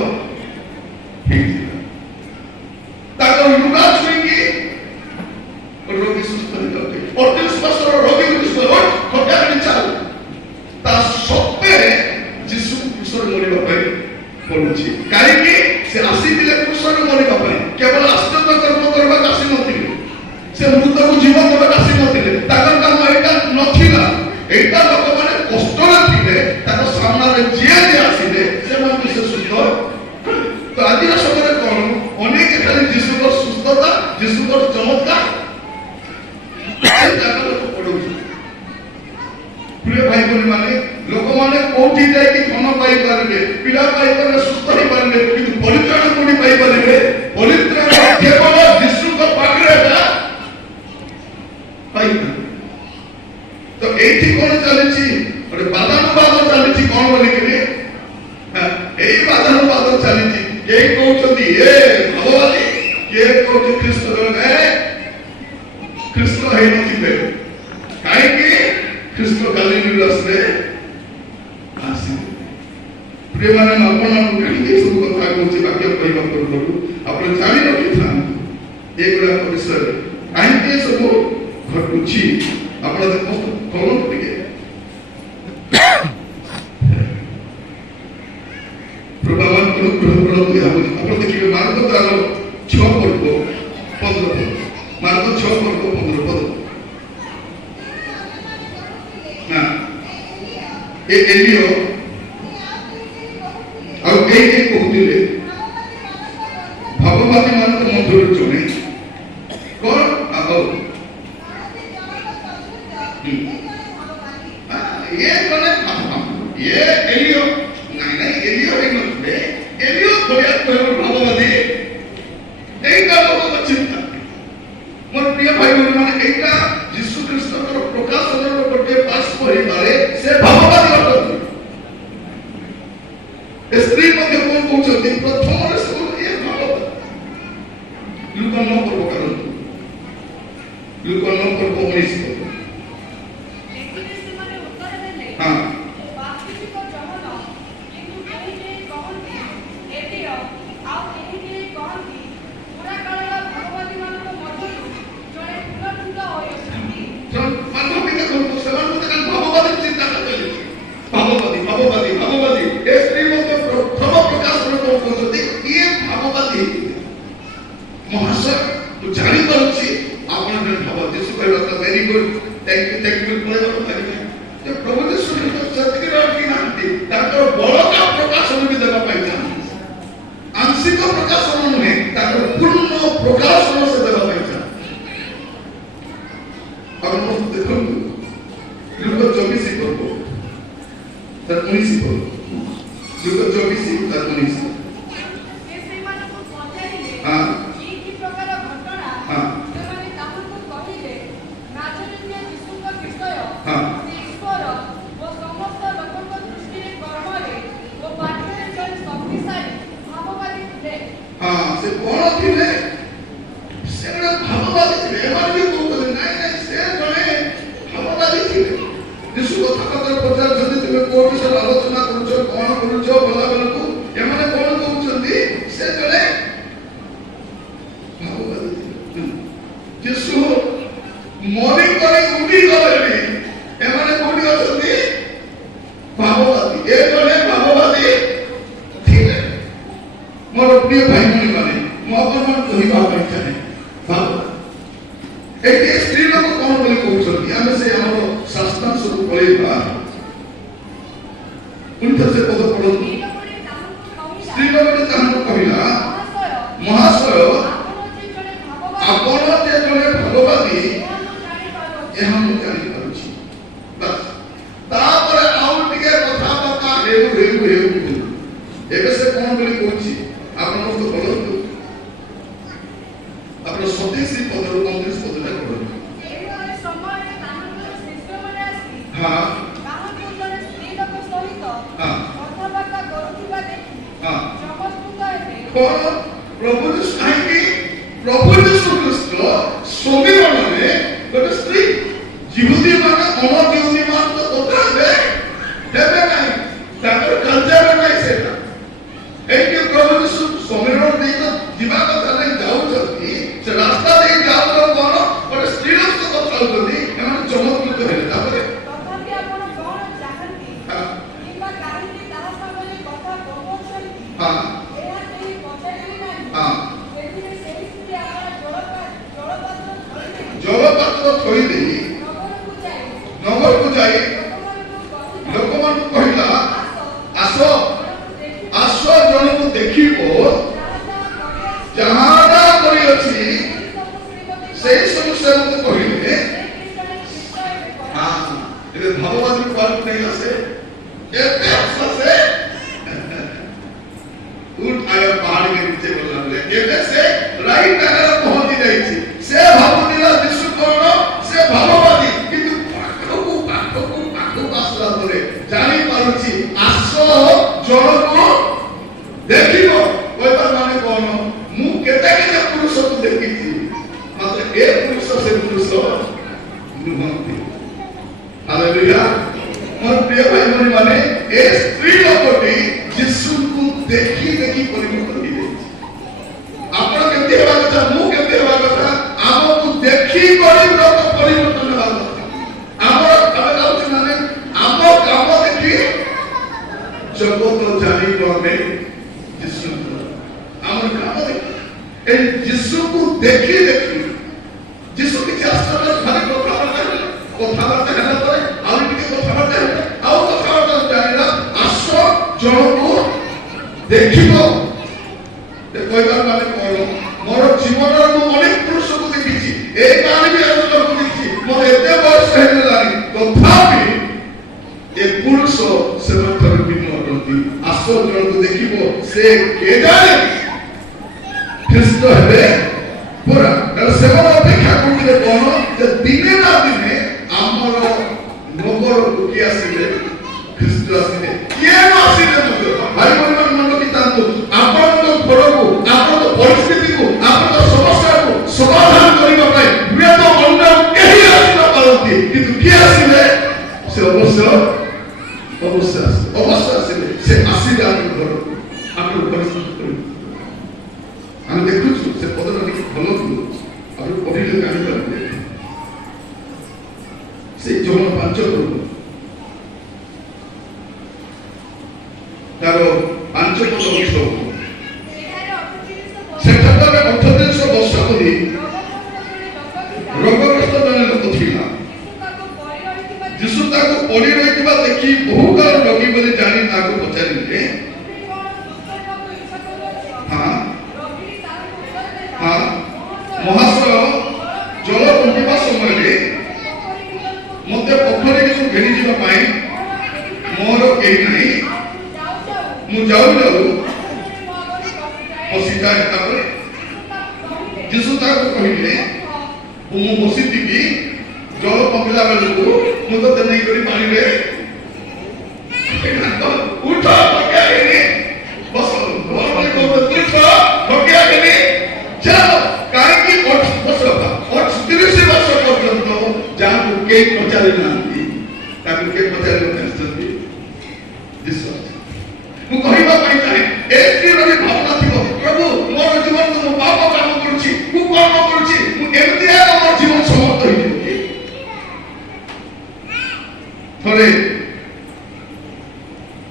ହେଇଥିଲା। ତାଙ୍କର ଲୁଗା ଛୁଇଁକି ରୋଗୀ ସୁସ୍ଥ ହେଇଯାଉଥିଲେ। 38 ବର୍ଷର ରୋଗୀ ସୁସ୍ଥ ଖଟିଆ କରି ଚାଲ। ତା ସତ୍ତ୍ୱେ ଯୀଶୁ କ୍ରୁଶରେ ମରିବା ପାଇଁ ପଡୁଛି। କାହିଁକି? ସେ ଆସିଥିଲେ କ୍ରୁଶରେ ମରିବା ପାଇଁ, କେବଳ ଆଶ୍ଚର୍ଯ୍ୟ କର୍ମ କରିବାକୁ ଆସିନଥିଲେ। ସେ ମୃତକୁ ଜୀବନ ଦେବାକୁ ଆସିନଥିଲେ। ତାଙ୍କର କାମ ଏଇଟା ନଥିଲା। ଏଇଟା ଲୋକମାନେ କଷ୍ଟରେ ଥିଲେ, ତାଙ୍କ ସାମ୍ନାରେ ଯିଏ ଆସିଲେ ସେମାନଙ୍କୁ ସେ ସୁସ୍ଥ। ତ ଆଜିର ସମୟରେ କଣ, ଅନେକ ଖାଲି ଯୀଶୁଙ୍କର ସୁସ୍ଥତା, ଯୀଶୁଙ୍କର ଚମତ୍କାର ପ୍ରିୟ ଭାଇ ଭଉଣୀ ମାନେ, ଲୋକମାନେ କୋଉଠି ଯାଇକି ଧନ ପାଇପାରିବେ, ପିଲା ପାଇପାରିବେ, ସୁସ୍ଥ ହେଇପାରିବେ, କିନ୍ତୁ ପରିତ୍ରାଣ କୋଉଠି ପାଇପାରିବେ? ପରିତ୍ରାଣ କେବଳ ଯୀଶୁଙ୍କ ପାଖରେ ପାଇପାରିବେ। ତ ଏଇଠି କଣ ଚାଲିଛି? ଗୋଟେ ବାଦାନୁବାଦ ଚାଲିଛି। କଣ ବୋଲିକିରି ଏଇ ବାଦାନୁବାଦ ଚାଲିଛି। କେହି କହୁଛନ୍ତି ଏ ଭଗବାନୀ, କିଏ କହୁଛି ଖ୍ରୀଷ୍ଟ ଖ୍ରୀଷ୍ଟ ହେଇନଥିବେ। କାହିଁକି? ଖ୍ରୀଷ୍ଟ ଗାଲିଲୀରୁ ଆସିଲେ ଆସିଲେ। ପ୍ରିୟମାନେ, ଆପଣଙ୍କୁ କାହିଁକି ସବୁ କଥା କହୁଛି? ବାକ୍ୟ କହିବା ପୂର୍ବରୁ ଆପଣ ଜାଣି ରଖିଥାନ୍ତି ଏଗୁଡ଼ାକ ବିଷୟରେ, କାହିଁକି ସବୁ ଘଟୁଛି। ଆପଣ ଦେଖନ୍ତୁ, କହନ୍ତୁ ଟିକେ ପ୍ରଭାବାନ କରନ୍ତୁ। ଆପଣ ଦେଖିବେ ମାର୍ଗ 6 ପର୍ବ 15 ପଦ, ମାର୍ଗ 6 ପର୍ବ 15 ପଦ। ନା ଏ ଏଲିଓ ଆଉ କେହି କହୁଥିଲେ ଭଗବାନୀ ମାନଙ୍କ ମଧ୍ୟରୁ ଜଣେ କଣ ଆଉ ये कने ये एलियो नहीं एलियो नहीं नथिबे। एलियो खोलिया कहलो भाववादी एटा लोक चिंता। मोर प्रिय भाई माने एटा यीशु ख्रीष्टर प्रकाशनर गोटे पास परिवारे से भाववादी अटନ୍ତି। स्त्री मध्ये कोन कहउछथि प्रथम रे सब ये भाववादी लुक न करबो करंतु, लुक न करबो मनीष को। से कौन थे? से भाववादी थे। एमाने भी कहते नहीं नहीं से ଯୀଶୁ ମରି କରି ଉଠି ଗଲେଣି। ଏମାନେ କୋଉଠି ଅଛନ୍ତି? ଭାବବାଦୀ। ଏ ଜଣେ ଭାବବାଦୀ ଥିଲେ। ମୋର ପ୍ରିୟ ଭାଇ ଭଉଣୀ ମାନେ, ମୁଁ ଆପଣମାନଙ୍କୁ କହିବା ପାଇଁ ଚାହେଁ, ଭାବବାଦୀ ଏଠି ସ୍ତ୍ରୀ ଲୋକ କଣ ବୋଲି କହୁଛନ୍ତି? ଆମେ ସେ ଆମର ଶାସ୍ତ୍ରାଂଶକୁ ପଳେଇବା। ପୁଣି ଥରେ ସେ ପଦ ପଢନ୍ତୁ। ସ୍ତ୍ରୀ ଲୋକଟି ତାହାଙ୍କୁ କହିଲା, ମହାଶୟ, ଆପଣ ଯେ ଜଣେ ଭାବବାଦୀ ଏହା ମୁଁ ଜାଣିପାରୁଛି। ତାପରେ ଆଉ ଟିକେ କଥାବାର୍ତ୍ତା ହେଉ ହେଉ ହେଉ ଏବେ ସେ କଣ ବୋଲି କହୁଛି? ଆପଣ ତ ପଢନ୍ତୁ, ଆପଣ 27 ପଦରୁ 29 ପଦଟା ପଢନ୍ତୁ। ହଁ କଣ ପ୍ରଭୁ ଯୀଶୁ କାହିଁକି? ପ୍ରଭୁ ଯୀଶୁ ଖ୍ରୀଷ୍ଟ ସମୀରଣରେ ଗୋଟେ ସ୍ତ୍ରୀ, ଯିହୁଦୀ ମାନେ ଅଣଯିହୁଦୀ ମାନଙ୍କ କଥା ହେବେ ନାହିଁ, ତାଙ୍କର କାର୍ଯ୍ୟରେ ନାହିଁ ସେଟା। ଏଇଠି ପ୍ରଭୁ ଯୀଶୁ ସମୀରଣ ଦେଇ ତ ଯିବା କଥା ନାହିଁ, ଯାଉଛନ୍ତି ସେ ରାସ୍ତା ଦେଇ ଯାଉଛ କଣ ଗୋଟେ ସ୍ତ୍ରୀ ଲୋକ କଥା ହଉଛନ୍ତି, ଏମାନେ ଚମତ୍କୃତ ହେଲେ। ତାପରେ ଜଳପାତ୍ର ଥୋଇ ଦେଇ ନଗରକୁ ଯାଇ ଲୋକମାନଙ୍କୁ କହିଲା, ଆସ ଆସ ଜଣକୁ ଦେଖିବ, ଯାହା କରିଅଛି ସେଇ ସବୁ ସେ ମତେ କହିଲେ। ଏବେ ଭାବବାଦୀ କୁଆଡୁ ନେଇ ଆସେ? ଏବେ ଆସେ उठ आया पहाड़ के नीचे बोलना बोले ଏବେ ସେ ରାଇଟ ଜାଗାରେ ପହଞ୍ଚି ଯାଇଛି। ସେ ଭାବୁଥିଲା ଯୀଶୁ କଣ? ସେ ଭାବବାଦୀ, କିନ୍ତୁ ପାଖକୁ ଆସିଲା ପରେ ଜାଣି ପାରୁଛି ଆସ ଜଣକୁ ଦେଖିବ। କହିବା ମାନେ କଣ? ମୁଁ କେତେ କେତେ ପୁରୁଷକୁ ଦେଖିଛି, ମାତ୍ର ଏ ପୁରୁଷ ସେ ପୁରୁଷ ନୁହନ୍ତି। ହାଲେଲୁୟା। ମୋର ପ୍ରିୟ ଭାଇ ଭଉଣୀ ମାନେ, ଏ ସ୍ତ୍ରୀ ଲୋକଟି ଯୀଶୁଙ୍କୁ ଦେଖି ଦେଖି ପରିବର୍ତ୍ତନ ହେଇଯାଇଛି। ଆପଣ କେମିତି ହେବା କଥା, ମୁଁ କେମିତି ହେବା କଥା? ଆମକୁ ଦେଖି ପରିବର୍ତ୍ତନ ହେବା କଥା। ଆମର ଆମେ ଯାଉଛୁ ମାନେ ଆମ କାମ ଦେଖି ଜଗତ ଜାଣିବ ଆମେ ଯୀଶୁ। ଆମର କାମ ଦେଖି ଏ ଯୀଶୁକୁ ଦେଖି ଦେଖି ଯୀଶୁ କିଛି ଆଶ୍ଚର୍ଯ୍ୟ ଖାଲି କଥାବାର୍ତ୍ତା ହେଲା ପରେ ଆଉ ଟିକେ କଥାବାର୍ତ୍ତା ହେଲା, ଆଉ କଥାବାର୍ତ୍ତା ଜାଣିଲା, ଆସ ଜଣକୁ ଦେଖିବ। କହିବାର ମାନେ କଣ? ମୋର ଜୀବନରେ ମୁଁ ଅନେକ ପୁରୁଷକୁ ଦେଖିଛି, ଏ କାହାଣୀ ବି ଲୋକକୁ ଦେଖିଛି, ମୋର ଏତେ ବୟସ ହେଇଗଲାଣି, ତଥାପି ଏ ପୁରୁଷ ସେମାନଙ୍କର ଭିନ୍ନ ଅଟନ୍ତି। ଆସ ଜଣକୁ ଦେଖିବ, ସେ କେଜାଣି ଖ୍ରୀଷ୍ଟ ହେବେ ପୁରା। ସେମାନେ ଅପେକ୍ଷା କରୁଥିଲେ କଣ? ଯେ ଦିନେ ନା ଦିନେ ଆମର ନଗରକୁ କିଏ ଆସିଲେ? ଖ୍ରୀଷ୍ଟ ଆସିଲେ। କିଏ ଆସିଲେ? ଭାଇ ଭଉଣୀ ମନ ପିତାନ୍ତୁ, ଆପଣଙ୍କ ଘରକୁ, ଆପଣଙ୍କ ପରିସ୍ଥିତିକୁ, ଆପଣଙ୍କ ସମସ୍ୟାକୁ ସମାଧାନ କରିବା ପାଇଁ ହୁଏତ ଅନ୍ୟ କେହି ଆସିନପାରନ୍ତି, କିନ୍ତୁ କିଏ ଆସିଲେ? ସେ ଅବଶ୍ୟ ଆସିଲେ। ସେ ଆସିଲେ ଆମ ଘରକୁ, ଆମର ପରିସ୍ଥିତି କରିବୁ। ଆମେ ଦେଖୁଛୁ ସେ ପଦଟା ଟିକେ ଭଲ ଥିଲୁ, ଆପଣ ପଢିଲେ ଜାଣିପାରିବେ। ସେ ଜଣ 5 ତାର 5 ପଦ ଅଂଶ, ସେଠାରେ 38 ବର୍ଷ ଧରି ରୋଗଗ୍ରସ୍ତ ଜଣେ ଲୋକ ଥିଲା। ଯୀଶୁ ତାକୁ ପଡି ରହିଥିବା ଦେଖି ବହୁ କାଳ ରୋଗୀ ବୋଲି ଜାଣି ତାକୁ ପଚାରିଲେ, ମହାଶୟ, ଜଳ ପହଞ୍ଚିବା ସମୟରେ ମତେ ପୋଖରୀକୁ ଘେରି ଯିବା ପାଇଁ ମୋର କେହି ନାହିଁ, ମୁଁ ଯାଉ ବସିଯାଏ। ତାପରେ ଯୀଶୁ ତାକୁ କହିଲେ, ମୁଁ ବସିଥିବି, ଜଳ ପହଞ୍ଚିଲା ବେଳକୁ ମୁଁ ତତେ ନେଇକରି ପାଣିରେ ଉଠ ପକେଇନି, ବସ ପକେଇନି, ଚାଲ। କାହିଁକି 30 ବର୍ଷ ପର୍ଯ୍ୟନ୍ତ ଯାହାକୁ କେହି ପଚାରି ନାହାନ୍ତି, ତାକୁ କେହି ପଚାରି ଆସିଛନ୍ତି ଯୀଶୁ। ମୁଁ କହିବା ପାଇଁ ଚାହେଁ, ଏ ସ୍ତ୍ରୀର ବି ଭାବନା ଥିବ, ପ୍ରଭୁ ମୋର ଜୀବନରେ ମୁଁ ପାପ କାମ କରୁଛି, ମୁଁ କର୍ମ କରୁଛି, ପରେ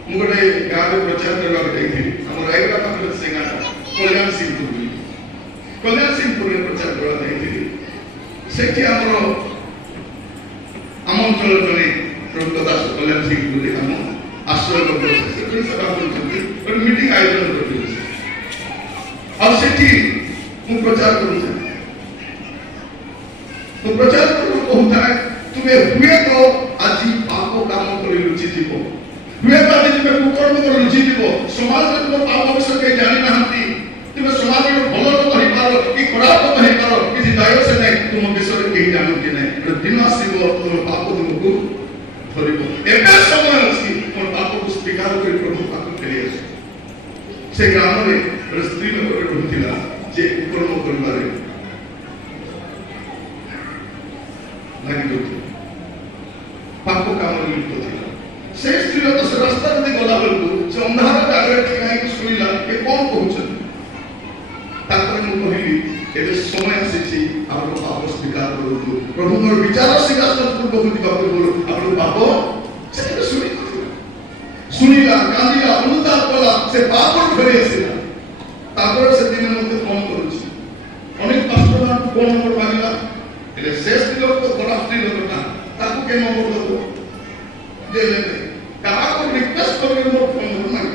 ମୁଁ ଗୋଟେ ଗାଁରେ ପ୍ରଚାର କରିବାକୁ ଯାଇଥିଲି। ଆମ ରାୟଗଡ଼ା ପାଖରେ ସେ ଗାଁଟା କଲ୍ୟାଣ ସିଂହପୁରରେ ପ୍ରଚାର କରିବାକୁ ଯାଇଥିଲି। ସେଠି ଆମର ଆମ ଅଞ୍ଚଳର ଜଣେ ପ୍ରଭୁତ ଦାସ କଲ୍ୟାଣ ସିଂହପୁରରେ ଆମ ଆଶ୍ରୟ ସେବା କରୁଛନ୍ତି, ଗୋଟେ ମିଟିଂ ଆୟୋଜନ କରୁଛନ୍ତି। ଆଉ ସେଠି ମୁଁ ପ୍ରଚାର କରୁଛି। ମୁଁ ପ୍ରଚାର କରୁ କହୁଥାଏ, ତୁମେ ହୁଏତ ଆଜି ପାପ କାମ କରି ଲୁଚିଯିବ, ହୁଏତ ଆଜି ତୁମେ କୁକର୍ମ କରି ଲୁଚିଯିବ, ସମାଜରେ ତୁମ ପାପ ବିଷୟ କେହି ଜାଣିନାହାନ୍ତି, ତୁମେ ସମାଜରେ ଭଲ ଲୋକ ହେଇପାର କି ଖରାପ ଲୋକ ହେଇପାର, କିଛି ଦାୟ ସେ ନାହିଁ, ତୁମ ବିଷୟରେ କେହି ଜାଣନ୍ତି ନାହିଁ। ଗୋଟେ ଦିନ ଆସିବ ତୁମ ପାପ ତୁମକୁ ଧରିବ। ଏବେ ସମୟ ଅଛି ତୁମ ପାପକୁ ସ୍ୱୀକାର କରି ପ୍ରଭୁ ପାଖକୁ ଫେରି ଆସ। ସେ ଗ୍ରାମରେ ଗୋଟେ ସ୍ତ୍ରୀ ଲୋକଟେ ରହୁଥିଲା, ଯେ କୁକର୍ମ କରିବାରେ ଲାଗି ଯାଉଥିଲା, ପାପ କାମରେ ଲିପ୍ତ ଥିଲା। ସେ ସ୍ତ୍ରୀ ଲୋକ ସେ ରାସ୍ତା ଯଦି ଗଲା ବେଳକୁ ସେ ଅନ୍ଧାର ଜାଗାରେ ଠିଆ ହେଇକି ଶୁଣିଲା ଏ କ'ଣ କହୁଛନ୍ତି। ତାପରେ ମୁଁ କହିଲି, ଏବେ ସମୟ ଆସିଛି ଆପଣ ପାପ ସ୍ୱୀକାର କରନ୍ତୁ। ପ୍ରଭୁଙ୍କର ବିଚାର ସିଂହାସନ ପୂର୍ବକୁ ଯିବା ପୂର୍ବରୁ ଆପଣ ପାପ ସେଠାରେ ଶୁଣିଲା, କାନ୍ଦିଲା, ଅନୁତାପ କଲା, ସେ ପାପରୁ ଫେରି ଆସିଲା। ତାପରେ ସେ ଦିନ ମୋତେ ଫୋନ କରୁଛି, ଅନେକ ପାଷ୍ଟରମାନଙ୍କୁ ଫୋନ ନମ୍ବର ମାଗିଲା, ହେଲେ ସେ ସ୍ତ୍ରୀ ଲୋକ ଖରାପ ସ୍ତ୍ରୀ ଲୋକଟା, ତାକୁ କେ ନମ୍ବର ଦେବ ଦେଲେ ନାହିଁ। କାହାକୁ ରିକ୍ୱେଷ୍ଟ କରିକି ମୋର ଫୋନ ନମ୍ବର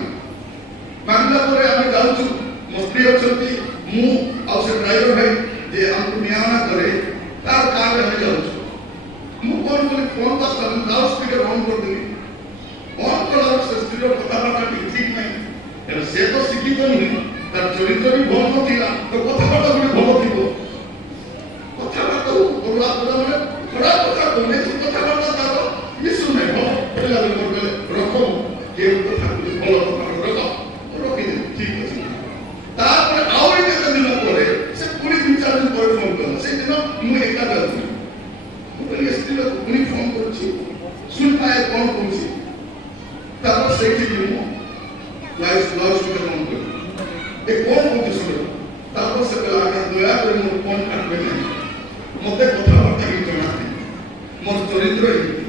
ମାଗିଲା ପରେ ଆମେ ଯାଉଛୁ, ମୋ ସ୍ତ୍ରୀ ଅଛନ୍ତି, ମୁଁ ଆଉ ସେ ଡ୍ରାଇଭର ଭାଇ ଯେ ଆମକୁ ନିଆମନା କରେ, ତାର କାରରେ ଆମେ ଯାଉଛୁ। ମୁଁ କଣ କଲି, ଫୋନ ତା ଲାଉଡ ସ୍ପିକର ଅନ୍ କରିଦେଲି। ଅନ୍ କଲା ସେ ସ୍ତ୍ରୀର କଥାବାର୍ତ୍ତା ଟିକେ ଠିକ ନାହିଁ, ହେଲେ ସେ ତ ଶିକ୍ଷିତ ନୁହେଁ, ତାର ଚରିତ୍ର ବି ଭଲ ନଥିଲା, ତ କଥାବାର୍ତ୍ତା ବି ଭଲ ଥିବ। କଥାବାର୍ତ୍ତା ଅଲଗା ମାନେ ଖରାପ କଥା କହୁନି, କଥାବାର୍ତ୍ତା ତାର ମିଶୁ ନାହିଁ, ଭଲ କହିଲେ ରଖ କେଉଁ କଥା ଭଲ କଥା ରଖ, ରଖିଦେଲି ଠିକ ଅଛି। ତାପରେ ଆହୁରି କେତେ ଦିନ ପରେ ସେ ପୁଣି 2-4 ଦିନ ପରେ ଫୋନ କଲା। ସେଦିନ ମୁଁ ଏକା ଯାଉଥିଲି, ମୁଁ କହିଲି ସ୍ତ୍ରୀ ଲୋକ ପୁଣି ଫୋନ କରୁଛି, ଶୁଣିଥାଏ କ'ଣ କହୁଛି। ତାପରେ ସେଇଠି ମୁଁ ଲାଉଡ ସ୍ପିକର ଅନ୍ କଲି, ଏ କ'ଣ କହୁଛି ଶୁଣିବ। ତାପରେ ସେ କହିଲା, ଆଜ୍ଞା ଦୟାକରି ମୋର ଫୋନ କାଟବେ ନାହିଁ, ମୋତେ କଥାବାର୍ତ୍ତା ବି ଜଣାନାହିଁ, ମୋର ଚରିତ୍ର ଏମିତି,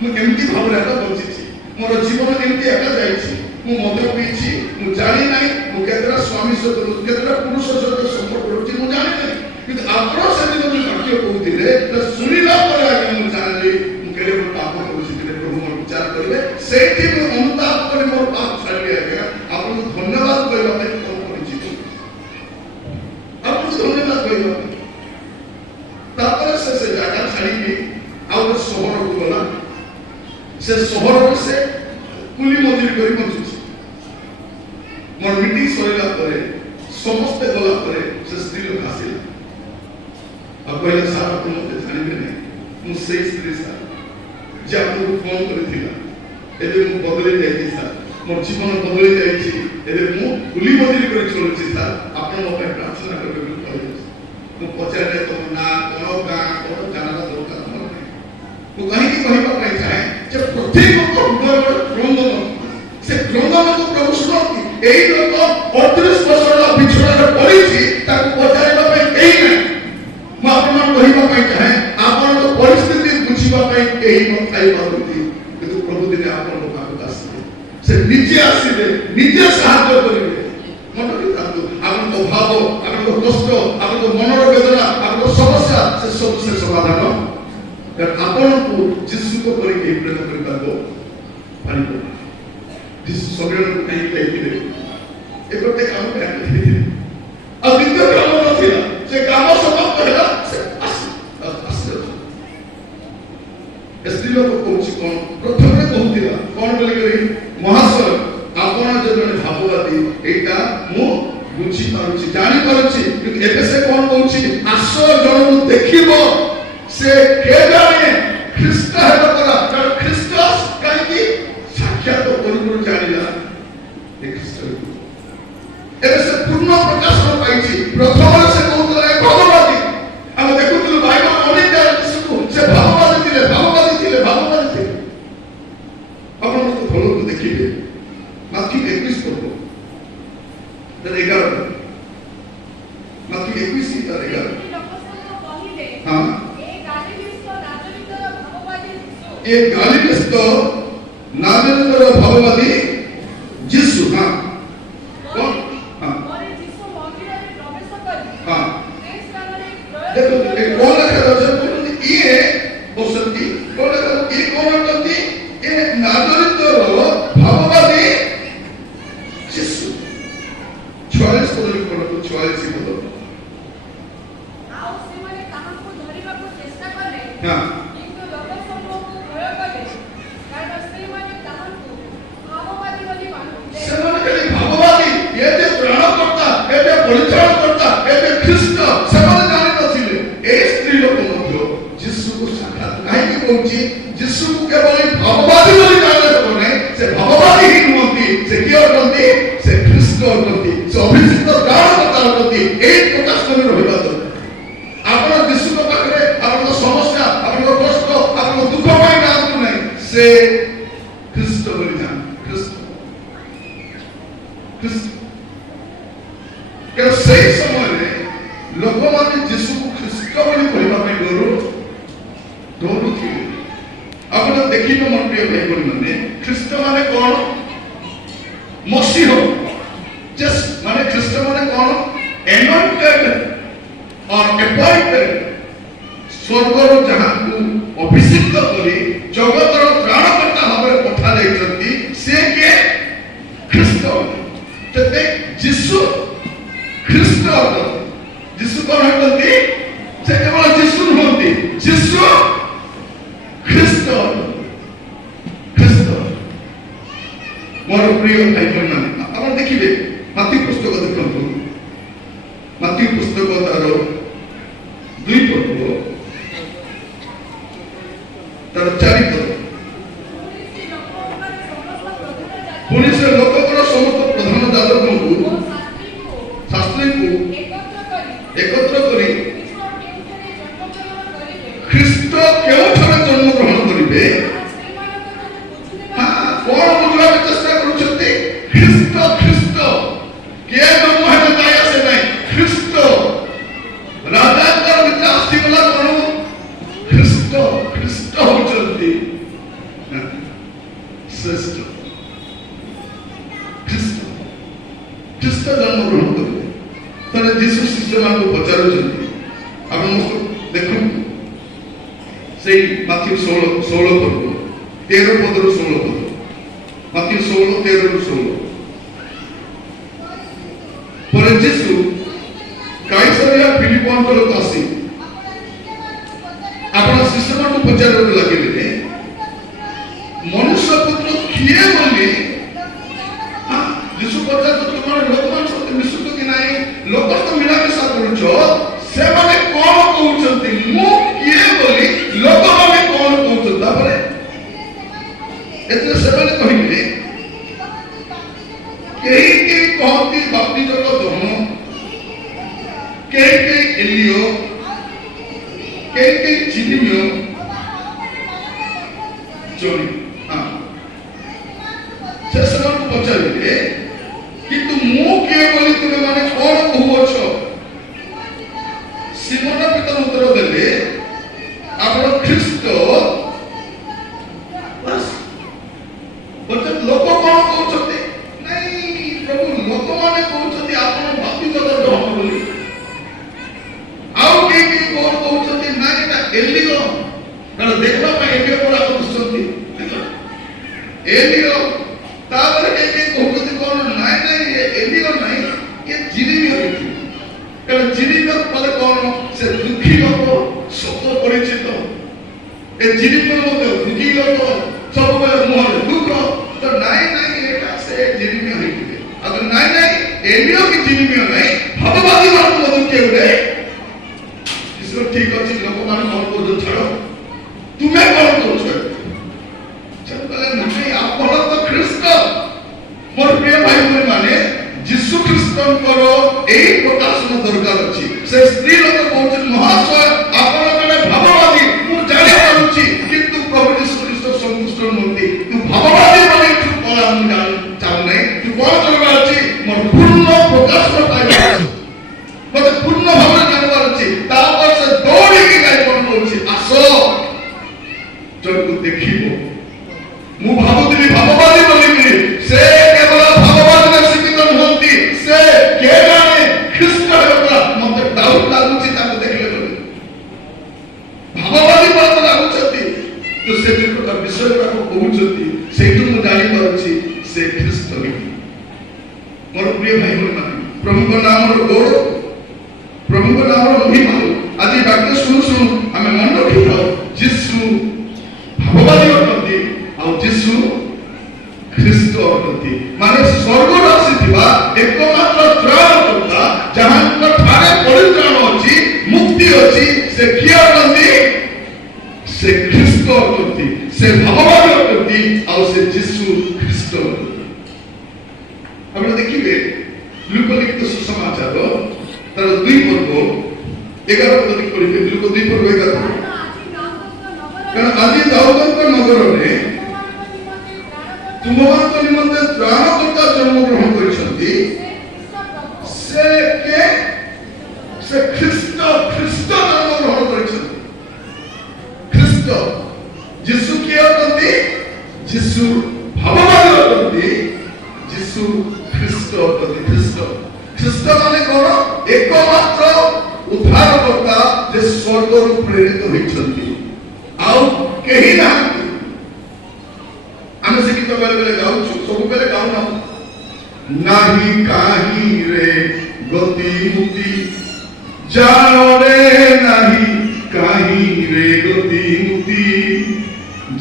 ମୁଁ ଏମିତି ଭାବରେ ଏକା ବଞ୍ଚିଛି, ମୋର ଜୀବନ ଏମିତି ଏକା ଯାଇଛି, ମୁଁ ମଦ ପିଇଛି, ମୁଁ ଜାଣି ନାହିଁ, ମୁଁ କେତେଟା ସ୍ୱାମୀ ସହିତ କେତେଟା ପୁରୁଷ ସହିତ ସମ୍ପର୍କ ରହୁଛି ମୁଁ ଜାଣି ନାହିଁ। କିନ୍ତୁ ଆପଣ ସେଦିନ ଯୋଉ ବାକ୍ୟ କହୁଥିଲେ ଶୁଣିଲା ପରେ ଆଜ୍ଞା ମୁଁ ଜାଣିଲି ମୁଁ କେବେ ମୋର ପାପ କରୁଛି, କେବେ ପ୍ରଭୁ ମୋର ବିଚାର କରିବେ। ସେଇଠି ମୁଁ ଅନୁତାପ କରି ମୋର ପାପ ଛାଡ଼ିଲି। ଆଜ୍ଞା ଆପଣଙ୍କୁ ଧନ୍ୟବାଦ କହିବା ପାଇଁ ଫୋନ କରିଛି, ଆପଣଙ୍କୁ ଧନ୍ୟବାଦ କହିବା ପାଇଁ। ତାପରେ ସେ ଜାଗା ଛାଡ଼ିକି ଆଉ ଗୋଟେ ସହରକୁ ଗଲା। ସେ ସହରରେ ସେ କୁଲି ମଜୁରୀ କରି ବଞ୍ଚୁଛି। ମୋର ମିଟିଂ ସରିଲା ପରେ ସମସ୍ତେ ଗଲା ପରେ ସେ ସ୍ତ୍ରୀ ଲୋକ ଆସିଲା ଆଉ କହିଲା, ସାର୍ ଆପଣ ମୋତେ ଜାଣିବେ ନାହିଁ, ମୁଁ ସେଇ ସ୍ତ୍ରୀ ସାର୍ ଯେ ଆପଣଙ୍କୁ ଫୋନ କରିଥିଲା। ଏବେ ମୁଁ ବଦଳି ଯାଇଛି ସାର୍, ମୋର ଜୀବନ ବଦଳି ଯାଇଛି, ଏବେ ମୁଁ କୁଲି ମଜୁରୀ କରି ଚଳୁଛି ସାର୍, ଆପଣ ମୋ ପାଇଁ ପ୍ରାର୍ଥନା କରିବେ ବୋଲି କହିଲେ। ମୁଁ ପଚାରିଲେ ତମ ନାଁ କ'ଣ, ଗାଁ କ'ଣ ଜାଣିବା ଦରକାର ମୋର ନାହିଁ। ମୁଁ କାହିଁକି କହିବା ପାଇଁ ଚାହେଁ ଯେ ପ୍ରତ୍ୟେକ ହୃଦୟର କ୍ରନ୍ଦନ, ସେ କ୍ରନ୍ଦନକୁ ପ୍ରଭୁ ଶୁଣନ୍ତି। ଏଇ ଲୋକ 38 ବର୍ଷର ବିଛଣାରେ ପଡ଼ିଛି, ତାକୁ ପଚାରିବା ପାଇଁ କେହି ନାହିଁ। ମୁଁ ଆପଣମାନଙ୍କୁ କହିବା ପାଇଁ ଚାହେଁ, ଆପଣଙ୍କ ପରିସ୍ଥିତି ବୁଝିବା ପାଇଁ କେହି ନଥାଇ ପାରନ୍ତି, କିନ୍ତୁ ପ୍ରଭୁ ଦିନେ ଆପଣଙ୍କ ପାଖକୁ ଆସିବେ, ସେ ନିଜେ ଆସିବେ, ନିଜେ ସାହାଯ୍ୟ କରିବେ। ମନେ ରଖିଥାନ୍ତୁ, ଆପଣଙ୍କ ଭାବ, ଆପଣଙ୍କ କଷ୍ଟ, ଆପଣଙ୍କ ମନର ବେଦନା, ଆପଣଙ୍କ ସମସ୍ୟା, ସେ ସବୁ ସେ ସମାଧାନ ଆପଣଙ୍କୁ ଯୀଶୁଙ୍କ ପରି କେହି ପ୍ରେମ କରିପାରିବ ପାରିବ। ଯୀଶୁ ଶରୀରକୁ କାହିଁକି କହିଥିଲେ, ଏ ଗୋଟେ କାମ କରିଥିଲେ ଆଉ ଦ୍ୱିତୀୟ କାମ ନଥିଲା, ସେ କାମ ସମାପ୍ତ ହେଲା, ସେ ଆସିଲେ। ସ୍ତ୍ରୀ ଲୋକ କହୁଛି କ'ଣ, ପ୍ରଥମେ କହୁଥିଲା କ'ଣ ବୋଲିକରି, ମହାଶୟ ଆପଣ ଯେ ଜଣେ ଭାବବାଦୀ ଏଇଟା ମୁଁ ବୁଝିପାରୁଛି, ଜାଣିପାରୁଛି, କିନ୍ତୁ ଏବେ ସେ କ'ଣ କହୁଛି, ଆସ ଜଣକୁ ଦେଖିବ, ସେ କେଜାଣେ ଖ୍ରୀଷ୍ଟ ହେବ ପରା। କାରଣ ଖ୍ରୀଷ୍ଟ କାହିଁକି ସାକ୍ଷାତ ପୂର୍ବରୁ ଜାଣିଲା ଏ ଖ୍ରୀଷ୍ଟ। ଏବେ ସେ ପୂର୍ଣ୍ଣ ପ୍ରକାଶନ ପାଇଛି। ପ୍ରଥମରେ ସେ କହୁଥିଲା ଏ ଭଗବାଦୀ, ଆମେ ଦେଖୁଥିଲୁ ବାଇବଲ ଅନେକ ଯୀଶୁକୁ ସେ ଭାବବାଦୀ ଥିଲେ, ଭାବବାଦୀ ଥିଲେ, ଭାବବାଦୀ ଥିଲେ। ଆପଣ ମୋତେ ଭଲକୁ ଦେଖିବେ, ମାଥ୍ୟୁ 21 ପର୍ବ 11, ମାଥ୍ୟୁ 21:11। ହଁ ये गालिलिस्त नाजरेतर भाववादी यीशु। हाँ कौन? हाँ हाँ देखो कौन लिखा ये बसंती कौन लिखा ये कौन करती ये नाजरेतर भाववादी यीशु। 46 पद लिखो 46 पद। हाँ यीशु को केवल भाववादी बोली जाने नहीं से भाववादी ही नहोती से क्या करती से ख्रीष्ट करती से अभिषिक्त प्राणकर्ता करती एक प्रकाश में रहबा तो आपण यीशु को पाखरे आपण समस्या आपण कष्ट आपण दुख पाई जातु नहीं से ख्रीष्ट बोली जान ख्रीष्ट के सही समय में लोक माने यीशु को ख्रीष्ट बोली कहबा में डरू थी। ଆପଣ ଦେଖିବେ ମୋ ପ୍ରିୟ ଭାଇ ଭଉଣୀମାନେ ଖ୍ରୀଷ୍ଟ ମାନେ କଣ ମସିହ ଜଷ୍ଟ ମାନେ ଖ୍ରୀଷ୍ଟ ମାନେ କଣ anointed or appointed ସ୍ୱର୍ଗରୁ ଯାହାକୁ ଅଭିଷିକ୍ତ କରି ଜଗତର ତ୍ରାଣକର୍ତ୍ତା ଭାବରେ ପଠାଯାଇଛନ୍ତି ସେ କିଏ ଖ୍ରୀଷ୍ଟ। ତେବେ ଯୀଶୁ ଖ୍ରୀଷ୍ଟ ଯୀଶୁ କଣ ହେଉଛନ୍ତି ସେ କେବଳ ଯୀଶୁ ନୁହନ୍ତି ଯୀଶୁ ଖ୍ରୀଷ୍ଟ ଖ୍ରୀଷ୍ଟ। ମୋର ପ୍ରିୟ ଭାଇ ଭଉଣୀମାନେ ଆପଣ ଦେଖିବେ ମାଥ୍ୟୁ ପୁସ୍ତକ ଦେଖନ୍ତୁ ମାଥ୍ୟୁ ପୁସ୍ତକ ତାର 2 ପଦ ତାର 4 ପଦ ପୁଣି ସେ ଲୋକଙ୍କର ସମସ୍ତ ପ୍ରଧାନ ଯାଜକଙ୍କୁ ଶାସ୍ତ୍ରୀଙ୍କୁ ଏକତ୍ର କରି ଖ୍ରୀଷ୍ଟ କେଉଁଠାରେ ଜନ୍ମ ଗ୍ରହଣ କରିବେ କଣ ବୁଝିବାକୁ ଚେଷ୍ଟା କରୁଛନ୍ତି ଖ୍ରୀଷ୍ଟ ଖ୍ରୀଷ୍ଟ କିଏ ଜନ୍ମ ହେବେ ତାଇ ଆସେ ନାହିଁ ଖ୍ରୀଷ୍ଟ ରାଜାଙ୍କର ଭିତରେ ଆସିଗଲା କଣ ଖ୍ରୀଷ୍ଟ ଖ୍ରୀଷ୍ଟ ହଉଛନ୍ତି ଶ୍ରେଷ୍ଠ ଖ୍ରୀଷ୍ଟ ଖ୍ରୀଷ୍ଟ ଜନ୍ମ ଗ୍ରହଣ କରିବେ। ତାହେଲେ ଯୀଶୁ ଶିଷ୍ୟମାନଙ୍କୁ ପଚାରୁଛନ୍ତି ଆପଣ ଦେଖନ୍ତୁ ସେଇ ମାଥ୍ୟୁ 16 ପଦ 13 ପଦରୁ 16 ପଦ ମାଥ୍ୟୁ 16 13ରୁ 16 ପରେ ଯୀଶୁ କାଇସରିଆ ଫିଲିପ ଅଞ୍ଚଳକୁ ଆସି ଆପଣ ଶିଷ୍ୟମାନଙ୍କୁ ପଚାରିବାକୁ ଲାଗିଲେ ମନୁଷ୍ୟ ପୁତ୍ର କିଏ ବୋଲି। ଯୀଶୁ ପଚାରୁଛନ୍ତି ତୁମର ଲୋକମାନେ ସହିତ ମିଶୁଛ କି ନାହିଁ ଲୋକ ତ ମିଳାମିଶା କରୁଛ ସେମାନେ କଣ କହୁଛନ୍ତି ମୁଁ କିଏ ବୋଲି ଲୋକମାନେ କଣ କହୁଛନ୍ତି। ତାପରେ ଏଥିରେ ସେମାନେ କହିଲେ କେହି କେହି କହନ୍ତି ବାପ୍ତିଜକ ଜୋହନ କେହି କେହି ଏଲିଓ କେହି କେହି ଚିନିମିଓ ଜଣେ। ସେ ସେମାନଙ୍କୁ ପଚାରିଲେ କିନ୍ତୁ ମୁଁ କିଏ ବୋଲି ତୁମେ ମାନେ କଣ କହୁଅଛ। ସିମୋନ ପିତର ଉତ୍ତର ଦେଲେ ଆପଣ ଖ୍ରୀଷ୍ଟ। ଲୋକ କଣ କହୁଛନ୍ତି ନାଇଁ ପ୍ରଭୁ ଲୋକମାନେ କହୁଛନ୍ତି ଆପଣ ବାପ୍ତିଜକ ଜୋହନ ବୋଲି ଆଉ କେହି କେହି କଣ କହୁଛନ୍ତି ନାଇଁ ଏଟା ଏଲିଓ କାରଣ ଦେଖିବା ପାଇଁ ଏଲିଓ ପରା କରୁଛନ୍ତି ଏଲିଓ। ତାପରେ କେହି କେହି କହୁଛନ୍ତି କଣ ନାଇଁ ନାଇଁ ଏଲିଓ ନାଇଁ ଏ ଜିରିମିୟ ହେଇଥିବ କାରଣ ଜିରିମିୟ ପଦ କଣ ସେ ଦୁଃଖୀ ଲୋକ ଶୋକ ପରିଚିତ ଏ ଜିରିମିୟ ମଧ୍ୟ ଦୁଃଖୀ ଲୋକ ସବୁବେଳେ ମୁହଁରେ ଦୁଃଖ ତ ନାଇଁ ନାଇଁ ଏଟା ସେ ଜିରିମିୟ ହେଇଥିବେ ଆଉ ନାଇଁ ନାଇଁ ଏଲିଓ କି ଜିରିମିୟ ନାଇଁ ଭଗବାଦୀ ମାନଙ୍କୁ ମଧ୍ୟ କେଉଁରେ ଠିକ ଅଛି ଲୋକମାନେ କଣ କହୁଛ ଛାଡ ତୁମେ କଣ କହୁଛ ନାଇଁ ଆପଣ ତ ଖ୍ରୀଷ୍ଟ। ମୋର ପ୍ରିୟ ଭାଇ ଭଉଣୀ ମାନେ ଯୀଶୁ ଖ୍ରୀଷ୍ଟଙ୍କର ଏଇ ପ୍ରକାଶନ ଦରକାର ଅଛି। ସେ ସ୍ତ୍ରୀ ଲୋକ କହୁଛନ୍ତି ମହାଶୟ ଆପଣ ଜଣେ ଭାବବାଦୀ ମୁଁ ଜାଣିପାରୁଛି କିନ୍ତୁ ପ୍ରଭୁ ଯୀଶୁ ଖ୍ରୀଷ୍ଟ ସନ୍ତୁଷ୍ଟ ନୁହନ୍ତି ତୁ ଭାବବାଦୀ ବୋଲି ତୁ କଣ ମୁଁ ଚାହୁଁନାହିଁ ତୁ କଣ କରିବାର ଅଛି ମୋର ପୂର୍ଣ୍ଣ ପ୍ରକାଶନ ପାଇବାର ଅଛି ମତେ ପୂର୍ଣ୍ଣ ଭାବରେ ଜାଣିବାର ଅଛି। ତାପରେ ସେ ଦୌଡ଼ିକି ଗାଇ କଣ କହୁଛି ଆସ ଜଣକୁ ଦେଖିବ ବିଷୟରେ ତାକୁ କହୁଛନ୍ତି ସେଇଠୁ ମୁଁ ଜାଣିପାରୁଛି ସେ ଖ୍ରୀଷ୍ଟ ବ୍ୟକ୍ତି। ମୋର ପ୍ରିୟ ଭାଇ ଭଉଣୀମାନେ, ପ୍ରଭୁଙ୍କ ନାମର ଗୌରବ, ପ୍ରଭୁଙ୍କ ନାମର ମହିମା ଆଜି ବାକ୍ୟ ଶୁଣୁ ଶୁଣୁ ଆମେ ମନେ ରଖିଥାଉ ଯୀଶୁ ଭାବବାଦୀ ଅଟନ୍ତି ଆଉ ଯୀଶୁ ଖ୍ରୀଷ୍ଟ ଅଟନ୍ତି। ମାନେ ସ୍ୱର୍ଗରୁ ଆସିଥିବା ଏକମାତ୍ର ତ୍ରାଣକର୍ତ୍ତା, ଯାହାଙ୍କ ଠାରେ ପରିତ୍ରାଣ ଅଛି, ମୁକ୍ତି ଅଛି, ସେ କିଏ ଅଟନ୍ତି? ସେ ଖ୍ରୀଷ୍ଟ ଅଟନ୍ତି, ସେ ଭାବବାଦୀ ଅଟନ୍ତି ଆଉ ସେ ଯୀଶୁ ଖ୍ରୀଷ୍ଟ ଅଟନ୍ତି। ଆପଣ ଦେଖିବେ ଲୁକ ଲିଖିତ ସୁସମାଚାର ତାର 2 ପର୍ବ 11 ପଦ ପଢିବେ। ଲୁକ 2 ପର୍ବ 11। କାରଣ ଆଜି ଦାଉଦଙ୍କ ନଗରରେ ତୁମମାନଙ୍କ ନିମନ୍ତେ ତ୍ରାଣକର୍ତ୍ତା ଜନ୍ମଗ୍ରହଣ କରିଛନ୍ତି। ସେ କିଏ? ସେ ଖ୍ରୀଷ୍ଟ ଜନ୍ମଗ୍ରହଣ କରିଛନ୍ତି। ଖ୍ରୀଷ୍ଟ ଯୀଶୁ କିଏ ଅଟନ୍ତି? ଯୀଶୁ ଭାବବାଦୀ ଅଟନ୍ତି, ଯୀଶୁ ଖ୍ରୀଷ୍ଟ ଅଟନ୍ତି। ଖ୍ରୀଷ୍ଟ ମାନେ କଣ? ଏକମାତ୍ର ଉଦ୍ଧାରକର୍ତ୍ତା ଯେ ସ୍ୱର୍ଗରୁ ପ୍ରେରିତ ହୋଇଛନ୍ତି, ଆଉ କେହି ନାହାନ୍ତି। ଆମେ ସେ ଗୀତ ବେଳେ ବେଳେ ଗାଉଛୁ, ସବୁବେଳେ ଗାଉନାହୁଁ। ନାହିଁ କାହିଁରେ ଗତି ମୁକ୍ତି ଜାଣରେ, ନାହିଁ କାହିଁରେ ଗତି ମୁକ୍ତି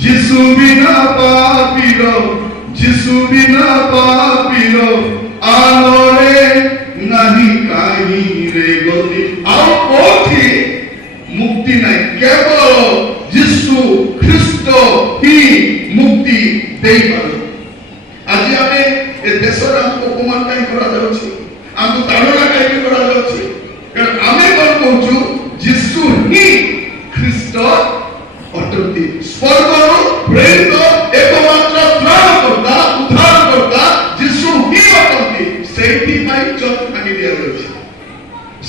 ଯୀଶୁ ବିନା ପାପୀର, ଯୀଶୁ ବିନା ପାପୀର ଆନରେ ନାହିଁ କାହିଁରେ ଗତି। ଆଉ କୋଉଠି ମୁକ୍ତି ନାହିଁ, କେବଳ ଯୀଶୁ ଖ୍ରୀଷ୍ଟ ହିଁ ମୁକ୍ତି ଦେଇପାରେ। ଆଜି ଆମେ ଏ ଦେଶରେ ଆମକୁ ଅପମାନ କାହିଁ କରାଯାଉଛି, ଆମକୁ ତାଡ଼ନା କାହିଁକି କରାଯାଉଛି? କାରଣ ଆମେ କଣ କହୁଛୁ? ଯୀଶୁ ହିଁ ଖ୍ରୀଷ୍ଟ ଅଟନ୍ତି, ସ୍ୱର୍ଗରୁ ପ୍ରେରିତ ଏକମାତ୍ର ତ୍ରାଣକର୍ତ୍ତା, ଉଦ୍ଧାରକର୍ତ୍ତା ଯୀଶୁ ହିଁ ଅଟନ୍ତି। ସେଇଥିପାଇଁ ଚର୍ଚ୍ଚ ଭାଙ୍ଗି ଦିଆଯାଉଛି,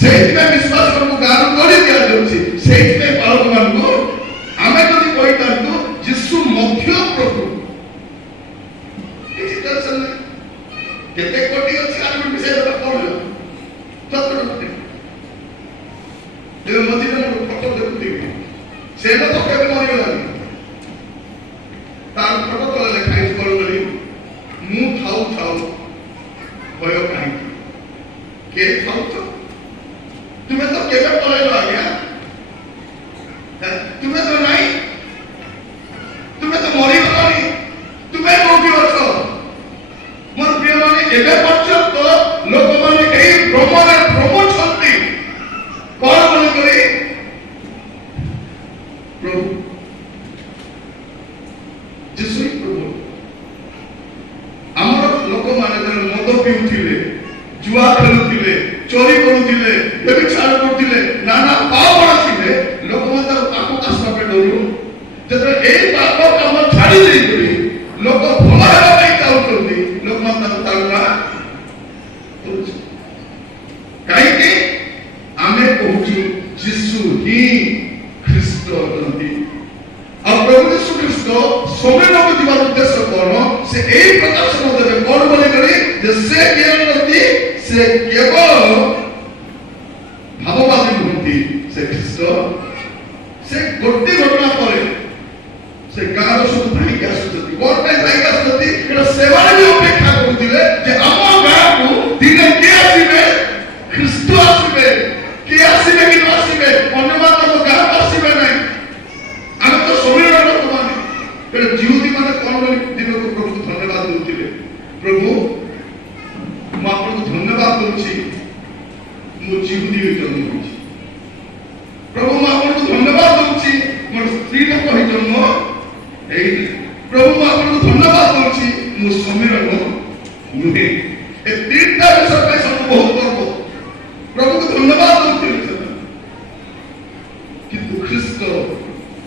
ସେଇଥିପାଇଁ ବିଶ୍ୱାସକୁ ଗାଁରୁ କରି ଦିଆଯାଉଛି, ସେଇଥିପାଇଁ ବାଳକମାନଙ୍କୁ ଆମେ ଯଦି କହିଥାନ୍ତୁ ଯୀଶୁ ମଧ୍ୟ ପ୍ରଭୁ, କିଛି ଟେନସନ ନାହିଁ। କେତେ କୋଟି ଅଛି ଆମେ ବିଷୟ ପଢିଲ ସତରେ। ଏବେ ମଝିରେ ମୁଁ ଫଟୋ ଦେଖୁଥିବି, ସେ ଲୋକ କେବେ ମରିଗଲାନି, ତାର ଫଟୋ ତଳେ ଲେଖା ହେଇଛି କଣ ବୋଲି, ମୁଁ ଥାଉ ଥାଉ ଭୟ କାହିଁକି, କେ ଥାଉଛ ତୁମେ ତ କେବେ ପଳେଇଲ ଆଜ୍ଞା, ତୁମେ ତ ନାହିଁ, ତୁମେ ତ ମରିଗଲଣି, ତୁମେ କୋଉଠି ଅଛ? ମୋର ପ୍ରିୟ ମାନେ, ଏବେ ପର୍ଯ୍ୟନ୍ତ ଲୋକମାନେ ଏହି ଭ୍ରମରେ ଭ୍ରମୁଛନ୍ତି କଣ ବୋଲି କରି, ପ୍ରଭୁ ଯୀଶୁ ପ୍ରଭୁ। ଆମର ଲୋକମାନେ ମଦ ପିଉଥିଲେ, ଜୁଆ ଖେଳୁଥିଲେ, ଚୋରି କରୁଥିଲେ, ବ୍ୟଭିଚାର କରୁଥିଲେ, ନାନା ପାପ ଆସିଲେ, ଲୋକମାନେ ତାର ପାପକୁ ଆସିବା ପାଇଁ ଡରୁ। ଯେତେବେଳେ ଏଇ ପାପ କାମ ଛାଡ଼ି ଦେଇକରି ଲୋକ ଭଲ ହେବା ପାଇଁ ଚାହୁଁଛନ୍ତି, ଲୋକମାନେ ତାକୁ ତାଡ଼ନା କରୁଛନ୍ତି। କାହିଁକି? ଆମେ କହୁଛୁ ଯୀଶୁ ହିଁ ଖ୍ରୀଷ୍ଟ ଅଟନ୍ତି। ଆଉ ପ୍ରଭୁ ଯୀଶୁ ଖ୍ରୀଷ୍ଟ ସମୟକୁ ଯିବାର ଉଦ୍ଦେଶ୍ୟ କଣ? ସେ ଏଇ ପ୍ରକାଶନ ଦେବେ କଣ ବୋଲି କରି, ଯେ ସେ କିଏ ଅଟନ୍ତି? ସେ କେବଳ ଭାବବାଦୀ ନୁହନ୍ତି, ସେ ଖ୍ରୀଷ୍ଟ। ସେ ଗୋଟିଏ ଘଟଣା ପରେ ସେ ଗାଁର ସବୁ ଧାଇଁକି ଆସୁଛନ୍ତି। କଣ ପାଇଁ ଧାଇଁକି ଆସୁଛନ୍ତି? ସେମାନେ ବି ଅପେକ୍ଷା କରୁଥିଲେ ଯେ ଆମ ଗାଁକୁ ଦିନେ କିଏ ଆସିବେ? ଖ୍ରୀଷ୍ଟ ଆସିବେ। କିଏ ଆସିବେ କି ନ ଆସିବେ, ଅନ୍ୟମାନେ ଆମ ଗାଁକୁ ଆସିବେ ନାହିଁ। ଆମେ ତ ଶରୀରର ଲୋକମାନେ। ଜିହୁଦୀ ମାନେ କଣ ବୋଲି ଦିନକୁ ପ୍ରଭୁକୁ ଧନ୍ୟବାଦ ଦେଉଥିଲେ, ପ୍ରଭୁ ମୁଁ ଆପଣଙ୍କୁ ଧନ୍ୟବାଦ ଦଉଛି, ମୁଁ ଜିହୁଦୀ ହୋଇ ଜନ୍ମ ହୋଇଛି। ପ୍ରଭୁ ମୁଁ ଆପଣଙ୍କୁ ଧନ୍ୟବାଦ ଦଉଛି, ମୋର ସ୍ତ୍ରୀ ଲୋକ ହୋଇ ଜନ୍ମ ହେଇନି। ପ୍ରଭୁ ମୁଁ ଆପଣଙ୍କୁ ଧନ୍ୟବାଦ ଦଉଛି, ମୁଁ ସମୀରଣ ନୁହେଁ। ଏ 3ଟା ବିଷୟ ପାଇଁ ସବୁ ବହୁତ ଗର୍ବ, ପ୍ରଭୁକୁ ଧନ୍ୟବାଦ ଦଉଥିଲେ ସେମାନେ। କିନ୍ତୁ ଖ୍ରୀଷ୍ଟ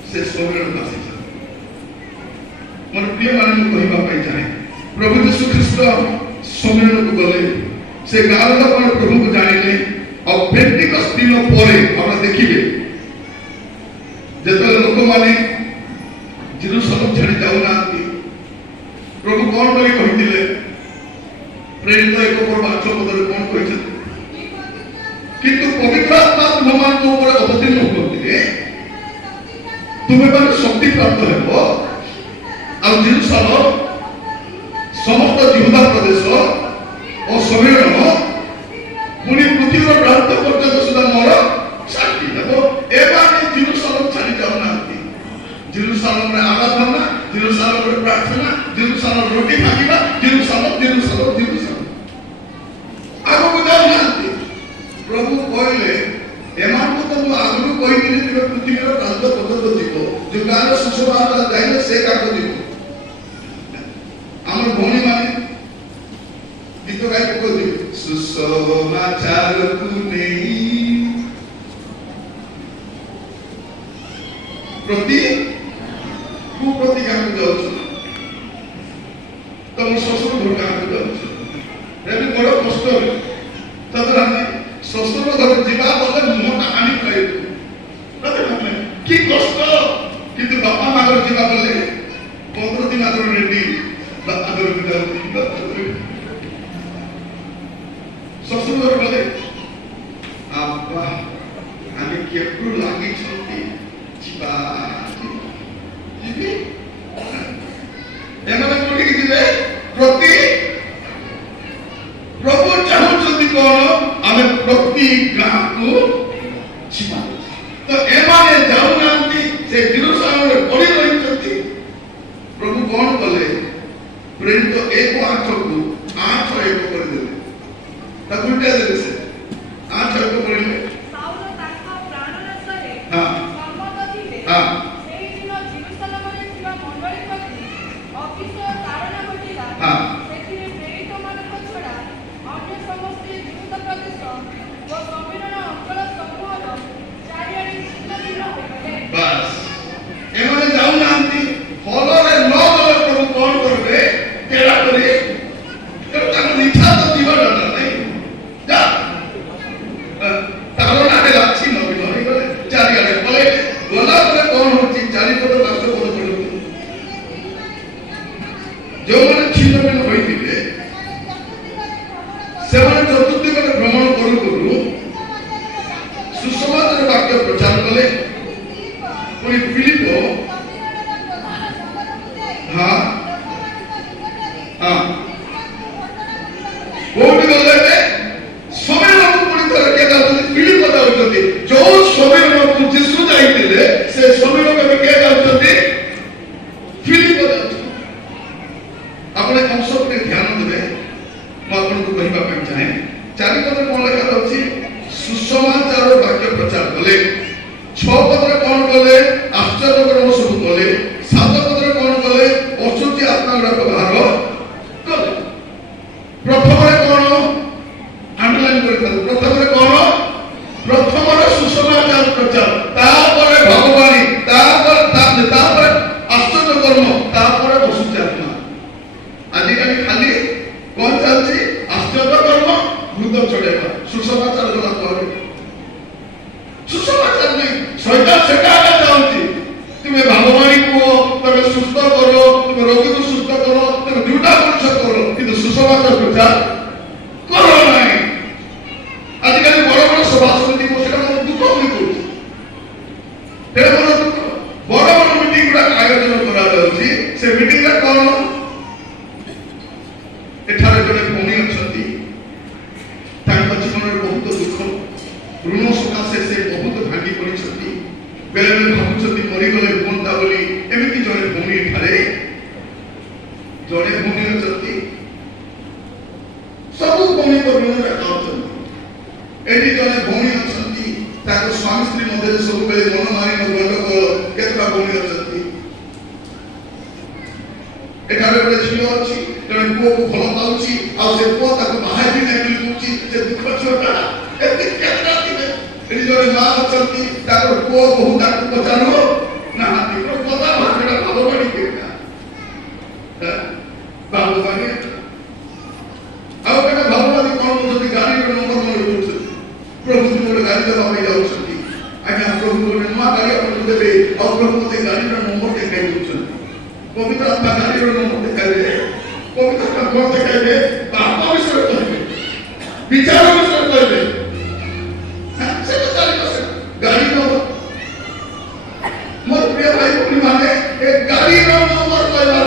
ସେ ସମୀରଣ ଆସିଛନ୍ତି। ମୋର ପ୍ରିୟ ମାନେ, ମୁଁ କହିବା ପାଇଁ ଚାହେଁ, ପ୍ରଭୁ ଯୀଶୁ ଖ୍ରୀଷ୍ଟ ସମୀରଣକୁ ଗଲେ, ସେ ଗାଁର ଲୋକମାନେ ପ୍ରଭୁଙ୍କୁ ଜାଣିଲେ। ଆଉ ପେଣ୍ଟିକଷ୍ଟ ଦିନ ପରେ ଆପଣ ଦେଖିବେ, ଯେତେବେଳେ ଲୋକମାନେ ଜେରୁସାଲେମ ଛାଡ଼ି ଯାଉନାହାନ୍ତି, ପ୍ରଭୁ କଣ କରି କହିଥିଲେ? ପ୍ରେରିତ 1:8 କଣ କହିଛନ୍ତି? କିନ୍ତୁ ପବିତ୍ର ଆତ୍ମା ତୁମମାନଙ୍କ ଉପରେ ଅବତୀର୍ଣ୍ଣ ହୁଅନ୍ତିରେ ତୁମେ ମାନେ ଶକ୍ତି ପ୍ରାପ୍ତ ହେବ, ଆଉ ଜେରୁସାଲେମ ସମସ୍ତ ଜିହୁଦା ପ୍ରଦେଶ ଓ ସମୀରଣ ପୁଣି ପୃଥିବୀର ପ୍ରାନ୍ତ ପର୍ଯ୍ୟନ୍ତ ସୁଦ୍ଧା ମୋର ସାକ୍ଷୀ ହେବ। ଏମାନେ ଜେରୁସାଲେମ ଛାଡ଼ି ଯାଉନାହାନ୍ତି। ଜେରୁସାଲେମରେ ଆରାଧନା, ଜେରୁସାଲେମରେ ପ୍ରାର୍ଥନା, ଜେରୁସାଲେମ ରୋଟି ଭାଙ୍ଗିବା, ଜେରୁସାଲେମ ଜେରୁସାଲେମ ଜେରୁସାଲେମ ଆଗକୁ ଯାଉନାହାନ୍ତି। ପ୍ରଭୁ କହିଲେ ଏମାନଙ୍କୁ ତ ମୁଁ ଆଗରୁ କହିଥିଲି ତୁମେ ପୃଥିବୀର ପ୍ରାନ୍ତ ପର୍ଯ୍ୟନ୍ତ ଯିବ, ଯୋଉ ଗାଁର ସୁଷମାଚାର ଯାଇଲେ ସେ କାଠ ଯିବ। ଆମର ଭଉଣୀ ମାନେ ଗୀତ ଗାଇ ପକଉଥିବେ ସୁଷମାଚାରକୁ ନେଇ ପ୍ରତି ଗାଁକୁ ଯାଉଛୁ, ତମ ଶ୍ୱଶୁର ଘର ଗାଁକୁ ଯାଉଛୁ, ଏବେ ବଡ କଷ୍ଟ ଶ୍ୱଶୁର ଘର ଯିବା ବୋଲେ ମୁହଁଟା ହାଣି ପାଇବୁ କି କଷ୍ଟ। କିନ୍ତୁ ବାପା ମା ଘର ଯିବା ବୋଲେ 15 ଦିନ ଆଗରୁ ରେଡି, ବାପା ଘରକୁ ଯାଉଛି, ଶ୍ୱଶୁର ଘର ଗଲେ ଆବା ଆମେ କେବଳ ଲାଗିଛନ୍ତି ଯିବା ଯିବି। ଏମାନେ କୋଉଠିକି ଯିବେ? ପ୍ରତି ପ୍ରଭୁ ଚାହୁଁଛନ୍ତି କଣ? ଆମେ ପ୍ରତି ଗାଁକୁ ଯିବା। ତ ଏମାନେ ଯାଉନାହାନ୍ତି, ସେ ଜେରୁସାଲେମରେ ପଡ଼ି ରହିଛନ୍ତି। ପ୍ରଭୁ କଣ କଲେ? ପ୍ରେରିତ 1:8କୁ 8:1 କରିଦେଲେ, ତାକୁ ଉଲ୍ଟା ଦେଲେ। ସେ 8:1 ପଢିଲେ ମୋର ପ୍ରିୟ ଭାଇ ଭଉଣୀ ମାନେ ଏ ଗାଡ଼ିର ନମ୍ବର କହିବାର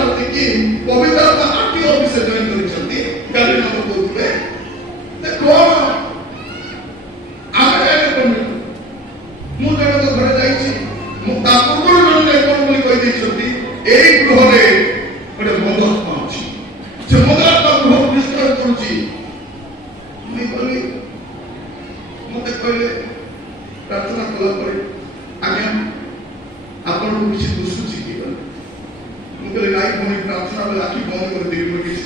आज्ञा आपण किसी दुसुची की मुझे नाई कोणी प्रार्थना में आखी बंद कर दी मुझे किसी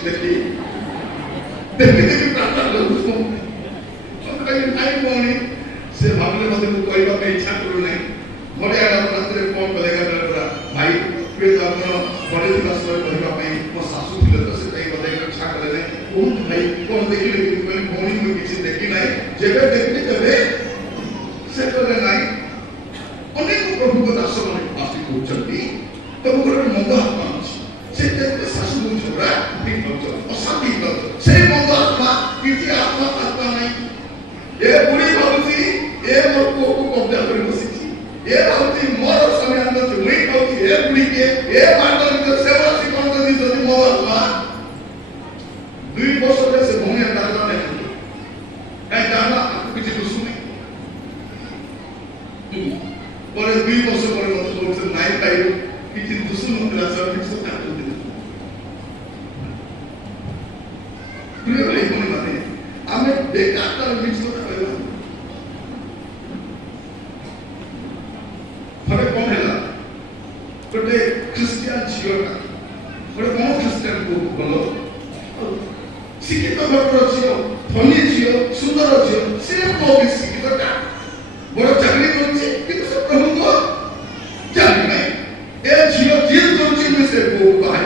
देखी प्रार्थना करूँ कहीं नाई कोणी से भावने मते को कोई बात इच्छा करू नहीं मोरे आला रात्रि फोन करेगा मेरा भाई वे तो अपन बड़े दिवस में कहबा पई मो सासू थिले तो से कहीं बताई इच्छा करे नहीं कोन भाई कोन देखि ले कोई कोणी में किसी देखी नहीं जेबे देखि तबे से करे नहीं अनेक प्रभु को दास माने आस्ति को चलती तो गोटे मंद आत्मा अछि से देखते सासू को झगड़ा ठीक हो अशांति हो से मंद आत्मा किसी आत्मा नहीं ए बुढ़ी भावती ए मोर को कब्जा कर बसिछि ए भावती मोर समय अंदर से मुई भावती ए बुढ़ी के ए मार्गल के सेवा सिकन दी जदी मोर आत्मा 2 वर्ष से भूमि डालना नहीं ए डालना किछि दुसु नहीं पर 2 वर्ष पर मत बोल से नहीं पाइयो किछि दुसु नतला सब किछि काटो दे प्रिय भाई कोन माने आमे बेकार तर मिक्स करबा थोड़े कौन है गोटे ख्रिस्टियन झीलटा गोटे कौन ख्रिस्टियन को बोलो शिक्षित घर झील धनी झील सुंदर झील से को भी शिक्षितटा बड़ चाकरी करछे किंतु से प्रभु को जानि नहीं ए झील जीत करछे में से को बाहर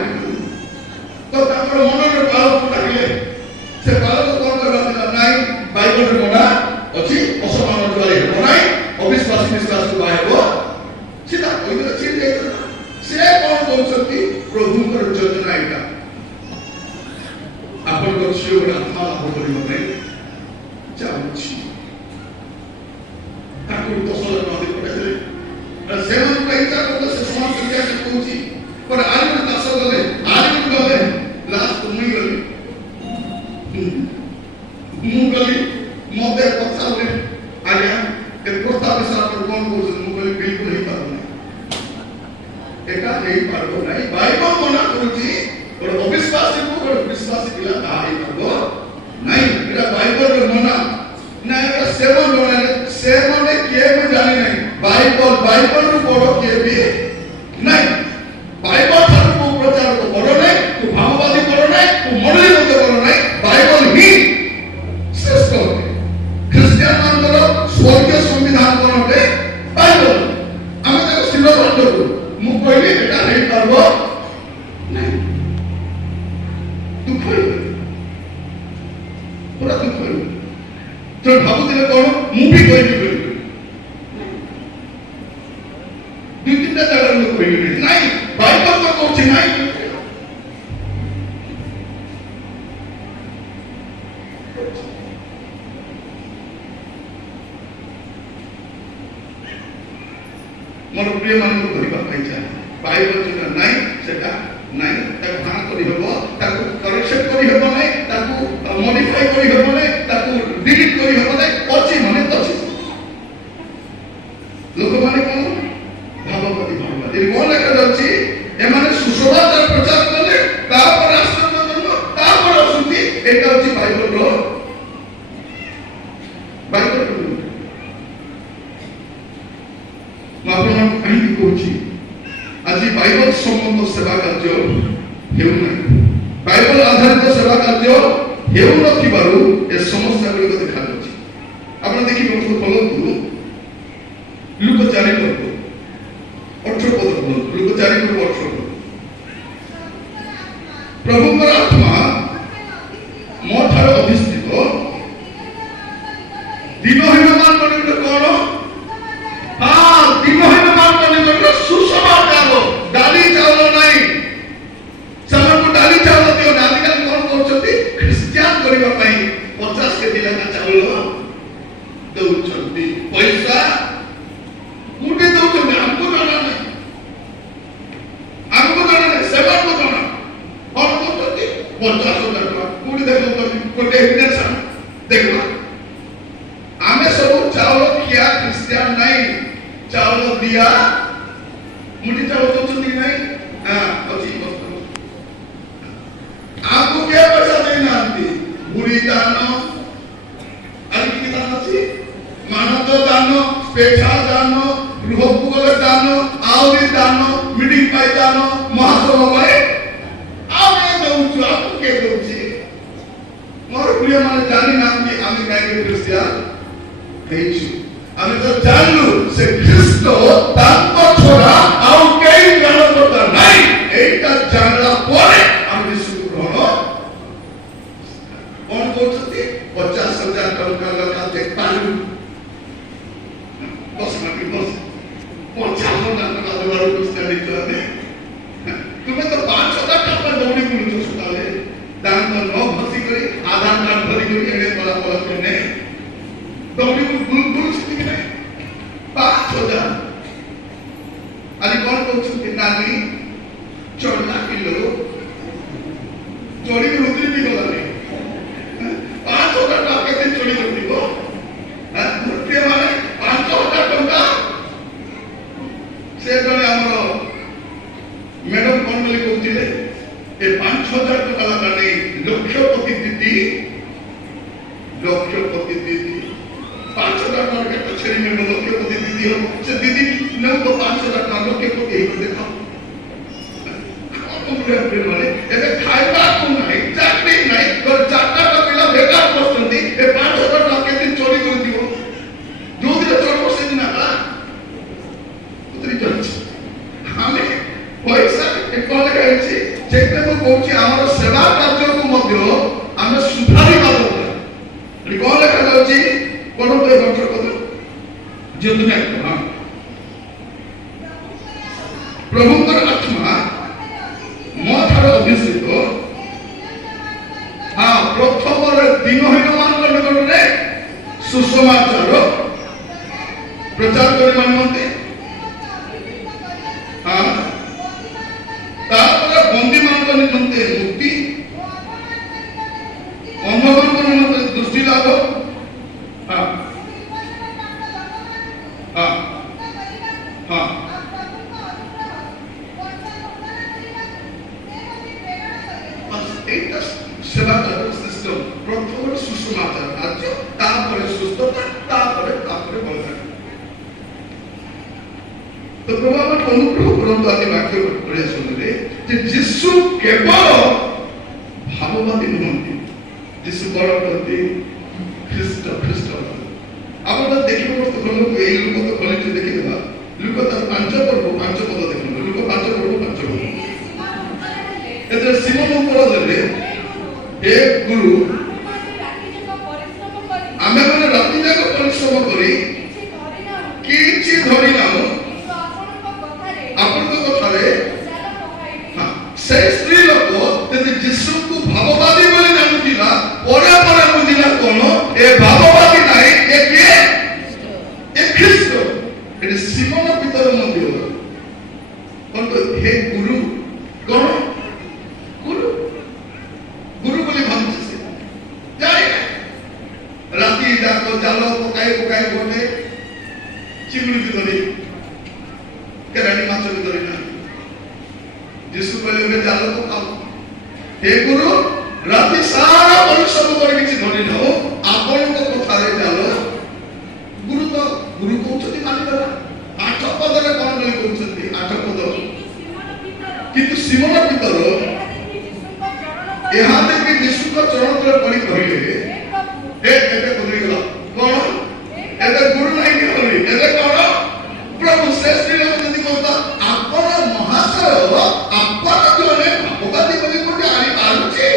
तो तापर मन में बालक डाकिले से बालक कौन करबा दिला नहीं बाइबल रे मना अछि असमान द्वारे बनाई अविश्वास विश्वास को बाहेबो सीधा कोई तो चीज दे से कौन बोल सकती प्रभु कर योजना एटा अपन को छियो ना आत्मा हो करी मते चाहछि ताको तो सोला न दे पड़े से मन पैसा को से समान संख्या से पहुंची पर आज में दास गले लास्ट मुई गले मते कथा ले आज्ञा ए प्रस्ताव सारा पर कौन बोल मुगले बिल्कुल नहीं पाबो एका नहीं पाबो नहीं बाइबल मना करूची और अविश्वासी को और विश्वासी पिला ताई पाबो नहीं एटा बाइबल रे मना ना एटा सेवन ने के भी जानि नहीं बाइबल रो बड़ो के भी नहीं बाइबल थारू को प्रचार को बड़ो नहीं तू भाववादी बड़ो नहीं तू मरली मते बड़ो नहीं बाइबल ही श्रेष्ठ ख्रिस्टियन मानकर स्वर्गीय संविधान कोनटे बाइबल आमे ताको सिलो बंद करू मु कहली एटा नहीं पारबो नहीं दुख होई पूरा दुख होई तो भाबुतिले कोन मु भी कहली दुई तीनटा जगह में कहली नहीं बाइबल तो कहछि नहीं मोर प्रिय मान को धरिबा पाई जा बाइबल जोटा नहीं सेटा नहीं ताको ध्यान करि हेबो ताको करेक्शन करि हेबो नहीं ताको मॉडिफाई करि हेबो नहीं ताको डिलीट करि हेबो नहीं अछि माने तछि लोक माने कोन भाववादी ए कोन लेखा जाछि ए माने सुसमाचार प्रचार करले तापर राष्ट्र जन्म तापर असुति एटा अछि बाइबल रो बाइबल आपण कहीं कहूची आज बाइबल संबंध सेवा कार्य हेउ नै बाइबल आधारित सेवा कार्य हेउ नथिबारु ए समस्या गुलो देखा जाଉଛି आपण देखि बंधु बोलंतु लुक 4 पद 18 पद बोलंतु लुक 4 पद 18 पद प्रभुଙ୍କର आत्मा ମୋ ଠାରେ ଅଧିଷ୍ଠିତ ଦିନହୀନ ମାନ ନିକଟ କଣ दिनहीन मान निकट सुसमाचार डाली चावल नहीं समय को डाली चावल दियो डाली का कौन कहउछथि ख्रिस्टियन करबा पई 50 केजी लगा चावल दउछथि पैसा मुटे दउछथि हमको जाना नहीं सेवा को जाना और कहउछथि 50,000 टका कोडी देखो कोटे एविडेंस देखो आमे सब चावल किया ख्रिस्टियन नहीं चावल दिया मुठी चावल तो चुनी नहीं हां अच्छी बात आपको क्या पैसा देना आती बुरी दान आज की दान अच्छी मानव दान स्पेशल दान गृह ଗୃହକୁ ଗଲେ ଦାନ, ଆହୁରି ଦାନ, ମିଟିଂ ପାଇଁ ଦାନ, ମହାସଭା ପାଇଁ ଆମେ ଦଉଛୁ। ଆମକୁ କିଏ ଦଉଛି? ମୋର ପ୍ରିୟ ମାନେ ଜାଣିନାହାନ୍ତି ଆମେ କାହିଁକି ଖ୍ରୀଷ୍ଟିଆନ ହେଇଛୁ। ଆମେ ତ ଜାଣିଲୁ ସେ ଖ୍ରୀଷ୍ଟ ତାଙ୍କ ଛଡା ଆଉ କେହି ଜ୍ଞାନକର୍ତ୍ତା ନାହିଁ। এইটা ଜାଣିଲା ପରେ ଆମେ ଯୀଶୁକୁ ଗ୍ରହଣ କଣ କରୁଛନ୍ତି? 50,000 ଟଙ୍କା ଲେଖା ଦେଖାଲୁ ବସ 50,000 ଟଙ୍କା ଦେବାର ପଇସା ଦେଇଛୁ ଆମେ। ତୁମେ ତ 5,000 ଟଙ୍କା ଦୌଡ଼ି ବୁଲୁଛ ସକାଳେ ଦାନ୍ତ ନ ଘଷି କରି ଆଧାର କାର୍ଡ ଧରି କରି ଏଣେ ପଳା କରିନେ ଦୌଡ଼ି ବୁଲୁଛନ୍ତି କି ନାହିଁ? 5,000 ଆଜି କଣ କରୁଛନ୍ତି? ନାନୀ ଚଢିଲା କିଲୋ ଚଢିକି ଉତରି ବି ଗଲାନି। 5,000 ଟଙ୍କା କେତେ ଚଢି କରିବ? ପ୍ରିୟ ମାନେ 5,000 ଟଙ୍କା ସେ ଜଣେ ଆମର ମ୍ୟାଡମ କଣ ବୋଲି କହୁଥିଲେ ଏ 5,000 ଟଙ୍କା ଲେଖା ନେଇ ଲକ୍ଷପତି ଦିଦି 5,000 ଟଙ୍କା କେତେ ଛେଳି ନେବ? ଲକ୍ଷପତି ଦିଦି ହବ। ସେ ଦିଦି ନେଉ ତ 5,000 ଟଙ୍କା ଲକ୍ଷପତି ହେଇକି ଦେଖ ଏବେ ଖାଇବାକୁ ନାହିଁ, ଚାକରି ନାହିଁ, 4ଟା ପିଲା ବେକାର ବସୁଛନ୍ତି। ଏ 5,000 ଟଙ୍କା କେତେ ଚୋରି କରିଥିବ? ଯୋଉଦିନ ଚଳିବ ସେଦିନ ଉତରି ଚାଲିଛି। ଆମେ ପଇସା କଣ ହେଇଛି? ସେଇଟା ମୁଁ କହୁଛି ଆମର ସେବା କାର୍ଯ୍ୟକୁ ମଧ୍ୟ ଆମେ ସୁଧାରିବା ଦରକାର। କଣ ଲେଖାଯାଉଛି? ପଢନ୍ତୁ ଏ ବର୍ଷ କଥା ଯେହେତୁ ପ୍ରଭୁଙ୍କର ଆତ୍ମା ମୋ ଠାରୁ ଅଭିଷେକ ପ୍ରଥମରେ ଦିନହୀନମାନଙ୍କ ନିକଟରେ ସୁସମାଚାର ପ୍ରଚାର କରିବା ନିମନ୍ତେ, ତାପରେ ବନ୍ଦୀମାନଙ୍କ ନିମନ୍ତେ ମୁକ୍ତି, ଅନ୍ଧମାନଙ୍କ ନିମନ୍ତେ ଦୃଷ୍ଟି ଲାଭ, সেবা সিস্টেম। প্রথমে সুসমাচার কার্য, তারপরে সুস্থতা, তারপরে বলবেন। তো প্রভু আমাকে অনুগ্রহ করন্তু আজ বাক্য পড়ে শুনলে যে যিশু কেবল ভাববাদী নুহନ୍ତି। যিশু বড় করতে খ্রিস্ট আপনারা দেখিব লোক এই লোক তো কলেজে দেখি দেবা লোক তার 5 পদ দেখুন। লোক 5 পদ এতে সিমন উত্তর দেবে, হে গুরু ଆମେ ମାନେ ରାତି ଯାକ ପରିଶ୍ରମ କରି କିଛି ଧରି ନାହୁଁ ଆପଣଙ୍କ କଥାରେ। ସେ ସ୍ତ୍ରୀ ଲୋକ ଯଦି ଯୀଶୁଙ୍କୁ ଭାବବାଦୀ ବୋଲି ଜାଣୁଥିଲା, ପରେ ପରେ ବୁଝିଲା କଣ ଏ ଭାବବାଦୀ ନାହିଁ, ଏ କିଏ? ଏ ଖ୍ରୀଷ୍ଟ। ଏଠି ସିମନ ପିତର ମଧ୍ୟ କଣ ହେ ଗୁରୁ କଣ ଗୁରୁ ବୋଲି ଭାବୁଛି। ସେ ଯାଏ ରାତି ଯାକ ଜାଲ ପକାଇ ଗୋଟେ ଚିଙ୍ଗୁଡ଼ି ବି ଧରି କେରାଣୀ ମାଛ ବି ଧରି ନାହାନ୍ତି। ଯୀଶୁ କହିଲେ ଜାଲ ପକାଉ। ହେ ଗୁରୁ ରାତି ସାରା ପରିଶ୍ରମ କରି କିଛି ଧରି ନାହୁଁ, ଆପଣଙ୍କ କଥାରେ ଜାଲ। ଗୁରୁ କହୁଛନ୍ତି ମାନିଦେବା। 8 ପଦରେ କଣ ବୋଲି କହୁଛନ୍ତି? 8 ପଦ। କିନ୍ତୁ ସିମନ ପିତର ଏହା ଦେଖି ଯୀଶୁଙ୍କ ଚରଣ ତଳେ ପଡ଼ି କହିଲେ, ଏବେ ବଦଳିଗଲା କଣ? ଏବେ ଗୁରୁ ନାହିଁ କହିଲେ, ଏବେ କଣ? ପ୍ରଭୁ ସେ ସ୍ତ୍ରୀ ଲୋକ ଯଦି କହୁତା ଆପଣ ମହାଶୟ, ଆପଣ ଜଣେ ଭାବବାଦୀ ବୋଲି ଗୋଟେ ଆଣି ପାରୁଛି,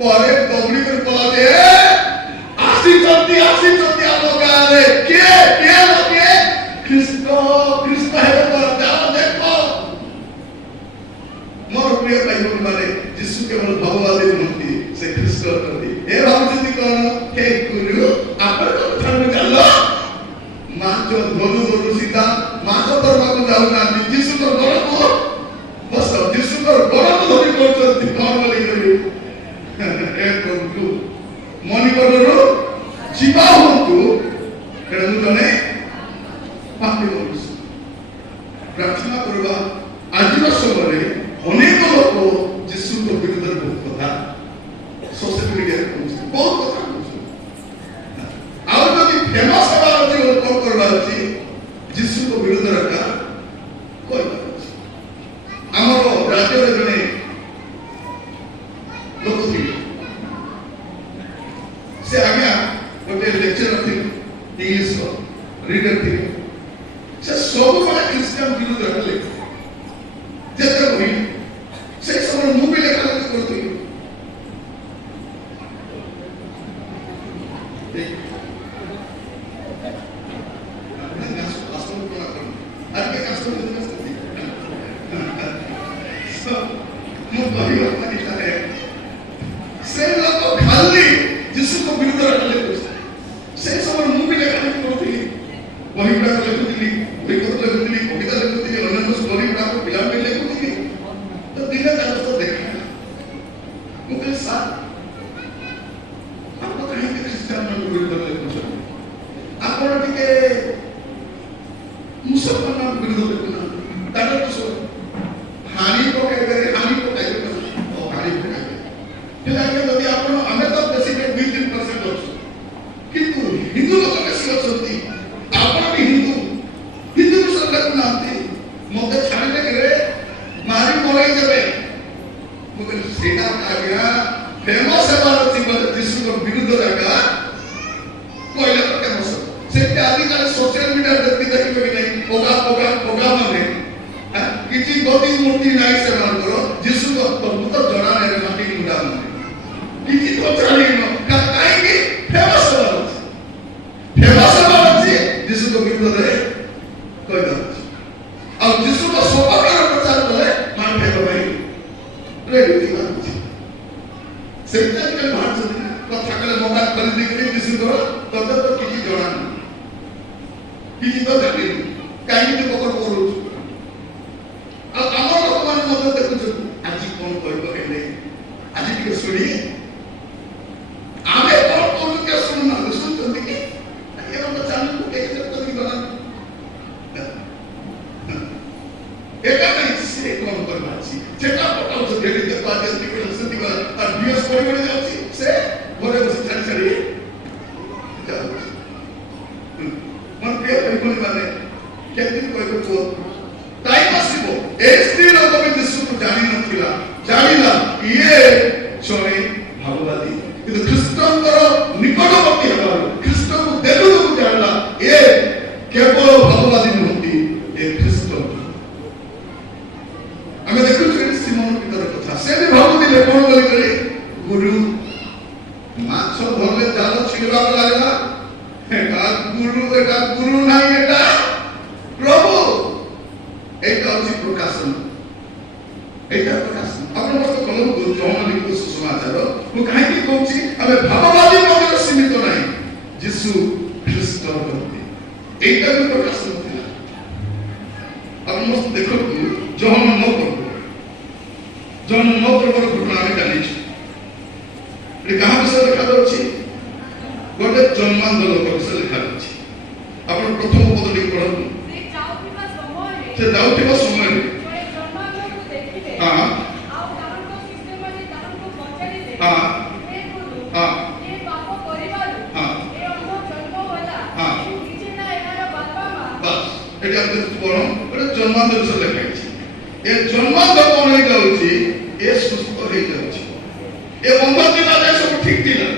ପରେ ଦୌଡ଼ି କରି ପଳାଲେ ଆସିଛନ୍ତି ଆମ ଗାଁରେ। କିଏ ଖ୍ରୀଷ୍ଟ ହେବେ କର, ଯାଅ ଦେଖ। ମୋର ପ୍ରିୟ ଭାଇ ଭଉଣୀମାନେ, ଯୀଶୁ କେବଳ ଭାବବାଦୀ ନୁହନ୍ତି, ସେ ଖ୍ରୀଷ୍ଟ ଅଟନ୍ତି। ଏ ଭାବୁଛନ୍ତି କଣ? ହେ ଗୁରୁ ଆପଣଙ୍କ କଥାକୁ ଚାଲ। ମାଛ ଧରୁ ସିଧା ମାଛ ଧରବାକୁ ଯାଉନାହାନ୍ତି, ଯୀଶୁଙ୍କ ଗୋଡ଼କୁ ବସ, ଯୀଶୁଙ୍କ ଗୋଡ଼କୁ ଧରି କରୁଛନ୍ତି। କଣ ବୋଲି କହିବି? ଏ ପ୍ରଭୁ ମୋ ନିକଟରୁ ଯିବା ହୁଅନ୍ତୁ, ଏଟା ମୁଁ ଜଣେ ପାପୀ ମନୁଷ୍ୟ। ପ୍ରାର୍ଥନା କରିବା ଆଜିର ସମୟରେ ଅନେକ ଲୋକ ଯୀଶୁଙ୍କ ବିରୁଦ୍ଧରେ ବହୁତ କଥା ସୋସିଆଲ ମିଡିଆରେ କହୁଛନ୍ତି, ବହୁତ କଥା କହୁଛନ୍ତି। ଆଉ ଯଦି ଫେମସ ହେବାର ଅଛି, କଣ କରିବାର ଅଛି? ଯୀଶୁଙ୍କ ବିରୁଦ୍ଧରେ ଆମର ରାଜ୍ୟରେ ଜଣେ ଲୋକ ଥିଲେ, ସେ ଆଜ୍ଞା ଗୋଟେ ଲେକ୍ଚର ଥିଲେ, ଇଂଲିଶ ରିଡର ଥିଲେ। ସେ ସବୁବେଳେ ଖ୍ରୀଷ୍ଟିଆନ ବିରୁଦ୍ଧରେ ହେଲେ ଯେତେ ବହି ସେ ସମୟ ମୁଁ ବି ଲେଖା ଲେଖି କରୁଥିଲି। ସେ ଲୋକ ଖାଲି ଯୀଶୁଙ୍କ ବିରୁଦ୍ଧରେ ହେଲେ ସେ ସମୟ ମୁଁ ବି ଲେଖା ଲେଖି କରୁଥିଲି, ବହି ଗୁଡାକ ଲେଖୁଥିଲି, ବହି ପତ୍ର ଲେଖୁଥିଲି, କବିତା ଲେଖୁଥିଲି, ଅନ୍ୟାନ୍ୟ ଷ୍ଟୋରି ଗୁଡାକ ପିଲାମାନେ ଲେଖୁଥିଲି। ତ ଦିନେ ତାଙ୍କ ସହ ଦେଖା ହେଲା। ମୁଁ କହିଲି ସାର୍, ଆପଣ କାହିଁକି ଖ୍ରୀଷ୍ଟିଆନଙ୍କ ବିରୁଦ୍ଧରେ ଲେଖୁଛନ୍ତି? ଆପଣ ଟିକେ ମୁସଲମାନଙ୍କ ବିରୁଦ୍ଧରେ ଲେଖୁନାହାନ୍ତି। ତାଙ୍କର ତ ହାଣି ପକାଇବେ, ହାଣି ପକାଇବେ, ହାଣି ପକାଇବେ। ହେଲେ ଆଜ୍ଞା ଯଦି ଆପଣ, ଆମେ ତ ବେଶୀ 2-3% ଅଛୁ, କିନ୍ତୁ ହିନ୍ଦୁ ଲୋକ ବେଶୀ ଅଛନ୍ତି। ଆପଣ ବି ହିନ୍ଦୁ ବିଷୟ ଲେଖୁନାହାନ୍ତି, ମତେ ଛାଡ଼ିଲେ କେବେ ମାରି ମରେଇ ଦେବେ। ମୁଁ କହିଲି ସେଇଟା ଆଜ୍ଞା ଫେମସ୍ ହେବାର ଅଛି, ଯୀଶୁଙ୍କ ବିରୁଦ୍ଧରେ ଆଜ୍ଞା କହିଲେ ତ ଫେମସ୍। ସେଠି ଆଜିକାଲି ସୋସିଆଲ ମିଡିଆ ଦେଖିବେ କି ନାହିଁ, ମାନେ କିଛି ଗତି ମୂର୍ତ୍ତି ନାହିଁ ସେମାନଙ୍କର। ଯୀଶୁଙ୍କ ମୁଁ ତ ଜଣା ନାହିଁ, ମାଟି ମୁଣ୍ଡା ମାନେ କିଛି ତ ଜାଣିନ କାହିଁକି ଫେମସ୍ ହେବାର ଅଛି, ଫେମସ୍ ହେବାର ଅଛି, ଯୀଶୁଙ୍କ ବିରୁଦ୍ଧରେ କହିବାର ଅଛି। ଆଉ ଯୀଶୁଙ୍କ ସପକ୍ଷରେ ପ୍ରଚାର କଲେ ମାରି ଖାଇବା ପାଇଁ ରେଡି ଥିବାର ଅଛି। ସେଇଟା ଆଜିକାଲି ବାହାରୁଛନ୍ତି କଥା କଲେ ମୋବାଇଲ ଖୋଲିଦେଇକରି ଯୀଶୁଙ୍କର ତତେ ତ କିଛି ଜଣା ନାହିଁ, କିଛି ତ ଜାଣିନି, କାହିଁକି ପକଡ଼ କରୁଛୁ। ଆଉ ଆମର ଲୋକମାନେ ମଧ୍ୟ ଦେଖୁଛନ୍ତି ଆଜି କଣ କହିବ ହେଲେ, ଆଜି ଟିକେ ଶୁଣି ଆମେ କଣ କରୁ କିଏ ଶୁଣୁନାହାନ୍ତି, ଶୁଣୁଛନ୍ତି କି ଚାଲୁ ଗଲା ଏଟା ନାହିଁ, ସେ କଣ କରିବା ଅଛି ସେଟା ପକାଉଛନ୍ତି। ତାର ଭିଏସ୍ ପରିମାଣ ଯାଉଛି, ସେ ଘରେ ବସି ଛାଡ଼ି ଛାଡ଼ି ଯାଉଛି। ମୋର ପ୍ରିୟ ଭାଇ ମାନେ କେମିତି କହିବେ କୁହ, ଟାଇମ୍ ଆସିବ ଏ ସ୍ତ୍ରୀ ଲୋକ ବି ଯୀଶୁକୁ ଜାଣିନଥିଲା, ଜାଣିଲା ଇଏ ଜଣେ ଭାବବାଦୀ, କିନ୍ତୁ ଖ୍ରୀଷ୍ଟଙ୍କର ନିକଟବର୍ତ୍ତୀ ହେବାରୁ, ଖ୍ରୀଷ୍ଟଙ୍କୁ ଦେଖୁ ଦେଖୁ ଜାଣିଲା ଏ କେବଳ ଭାବବାଦୀ ନୁହନ୍ତି, ଏ ଖ୍ରୀଷ୍ଟ। ଆମେ ଦେଖୁଛୁ ଏଠି ସିମୋନ ପିତର କଥା, ସେ ବି ଭାବୁଥିଲେ କଣ ବୋଲିକରି, ଗୁରୁ ମାଛ ଧରଲେ ଜାଲ ଛିଡ଼ିବାକୁ ଲାଗିଲା, ଏଟା ଗୁରୁ ନାହିଁ, ଏଟା ପ୍ରଭୁ। এইটা হচ্ছে প্রকাশন, এইটা প্রকাশন। আপনার মতো কলম যৌন লিখিত সুসমাচার ମୁଁ କାହିଁକି କହୁଛି, ଆମେ ଭାବବାଦୀ ମଧ୍ୟରେ ସୀମିତ ନାହିଁ, ଯୀଶୁ ଖ୍ରୀଷ୍ଟ ଅଟନ୍ତି। এইটা ବି ପ୍ରକାଶନ ଥିଲା। ଆପଣ ମସ୍ତ ଦେଖନ୍ତୁ ଜହନ 9 ଘଟଣା ଆମେ ଜାଣିଛୁ। ଏଠି କାହା ବିଷୟ ଲେଖାଯାଉଛି, ଗୋଟେ ଜନ୍ମାନ୍ଧ ଲୋକ ବିଷୟ ଲେଖାଯାଉଛି। ଆପଣ ପ୍ରଥମ ପଦ ଟିକେ ପଢନ୍ତୁ। ସେ ଯାଉଥିବା ସମୟରେ ଜନ୍ମାନ୍ଧ ବିଷୟ ଲେଖାଯାଇଛି। ଏ ଜନ୍ମାନ୍ଧ କଣ ହେଇଯାଉଛି, ଏ ସୁସ୍ଥ ହେଇଯାଉଛି। ଏ ଅନ୍ଧ ଥିବା ଯାଏ ସବୁ ଠିକ ଥିଲା,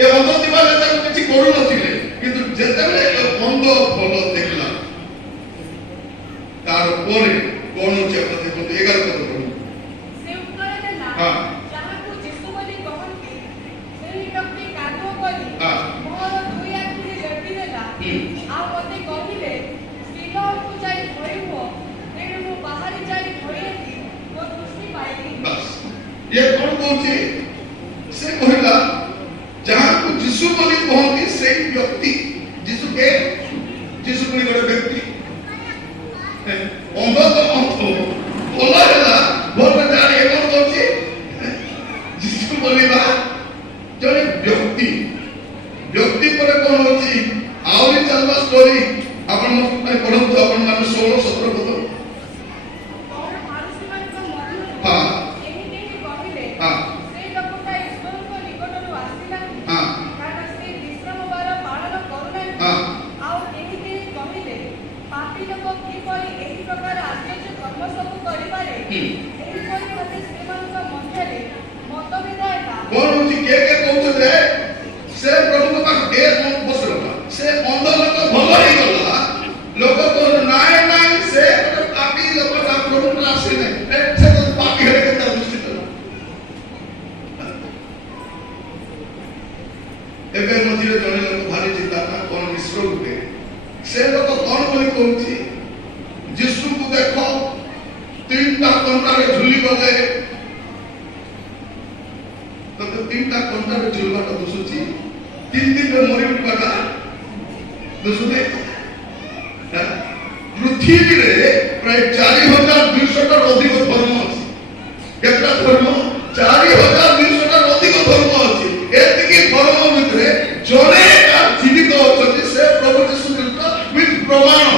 ଏ ଅନ୍ଧ ଥିବା ଯାଏ ତାକୁ କିଛି କରୁନଥିଲେ, କିନ୍ତୁ ଯେତେବେଳେ ଅନ୍ଧ ଫଳ ଦେଖିଲା ତାର ପରେ କଣ ଅଛି ଆପଣ ଦେଖନ୍ତୁ 11 ପଦ ପଢନ୍ତୁ। ସେ ଉତ୍ତର ଦେଲା, ଯାହାକୁ ଯୀଶୁ ବୋଲି କହନ୍ତି, ସେହି ବ୍ୟକ୍ତି କାଦୁଅ କରି ମୋର 2 ଆଙ୍ଗୁଳି ଲେପି ଦେଲା, ଆଉ ମୋତେ କହିଲେ, ସିଲୋକୁ ଯାଇ ଧୋଇ ହୁଅ। ତେଣୁ ମୁଁ ବାହାରି ଯାଇ ଧୋଇଲି, ମୋ ଦୃଷ୍ଟି ପାଇଲି। ବାସ୍ ଏ କଣ କହୁଛି, ସେ କହିଲା ଯାହାକୁ ଯୀଶୁ ବୋଲି କହନ୍ତି ସେଇ ବ୍ୟକ୍ତି, ଯୀଶୁ କେ, ଯୀଶୁ ବୋଲି ଗୋଟେ ବ୍ୟକ୍ତି, ଅନ୍ଧ ତ ଅନ୍ଧ ଭଲ ହେଲା, ଭଲ ଜାଣି କଣ କରୁଛି, ଯୀଶୁ ବୋଲିବା ଜଣେ ବ୍ୟକ୍ତି। ବ୍ୟକ୍ତି ପରେ କଣ ହଉଛି, ଆହୁରି ଚାଲିବା ଷ୍ଟୋରି ଆପଣ ପଢନ୍ତୁ, ଆପଣ ମାନେ 16-17 ପଦ। ଆଉ କେହି କହିଲେ, ପାପୀ ଲୋକ କିପରି ଏହି ପ୍ରକାର कहूँ यीशु को देख 3टा कंटारे झुली गले तो 3टा कंटारे झुलवाटा दुसुची 3 दिन में मरी उठवाटा दुसुने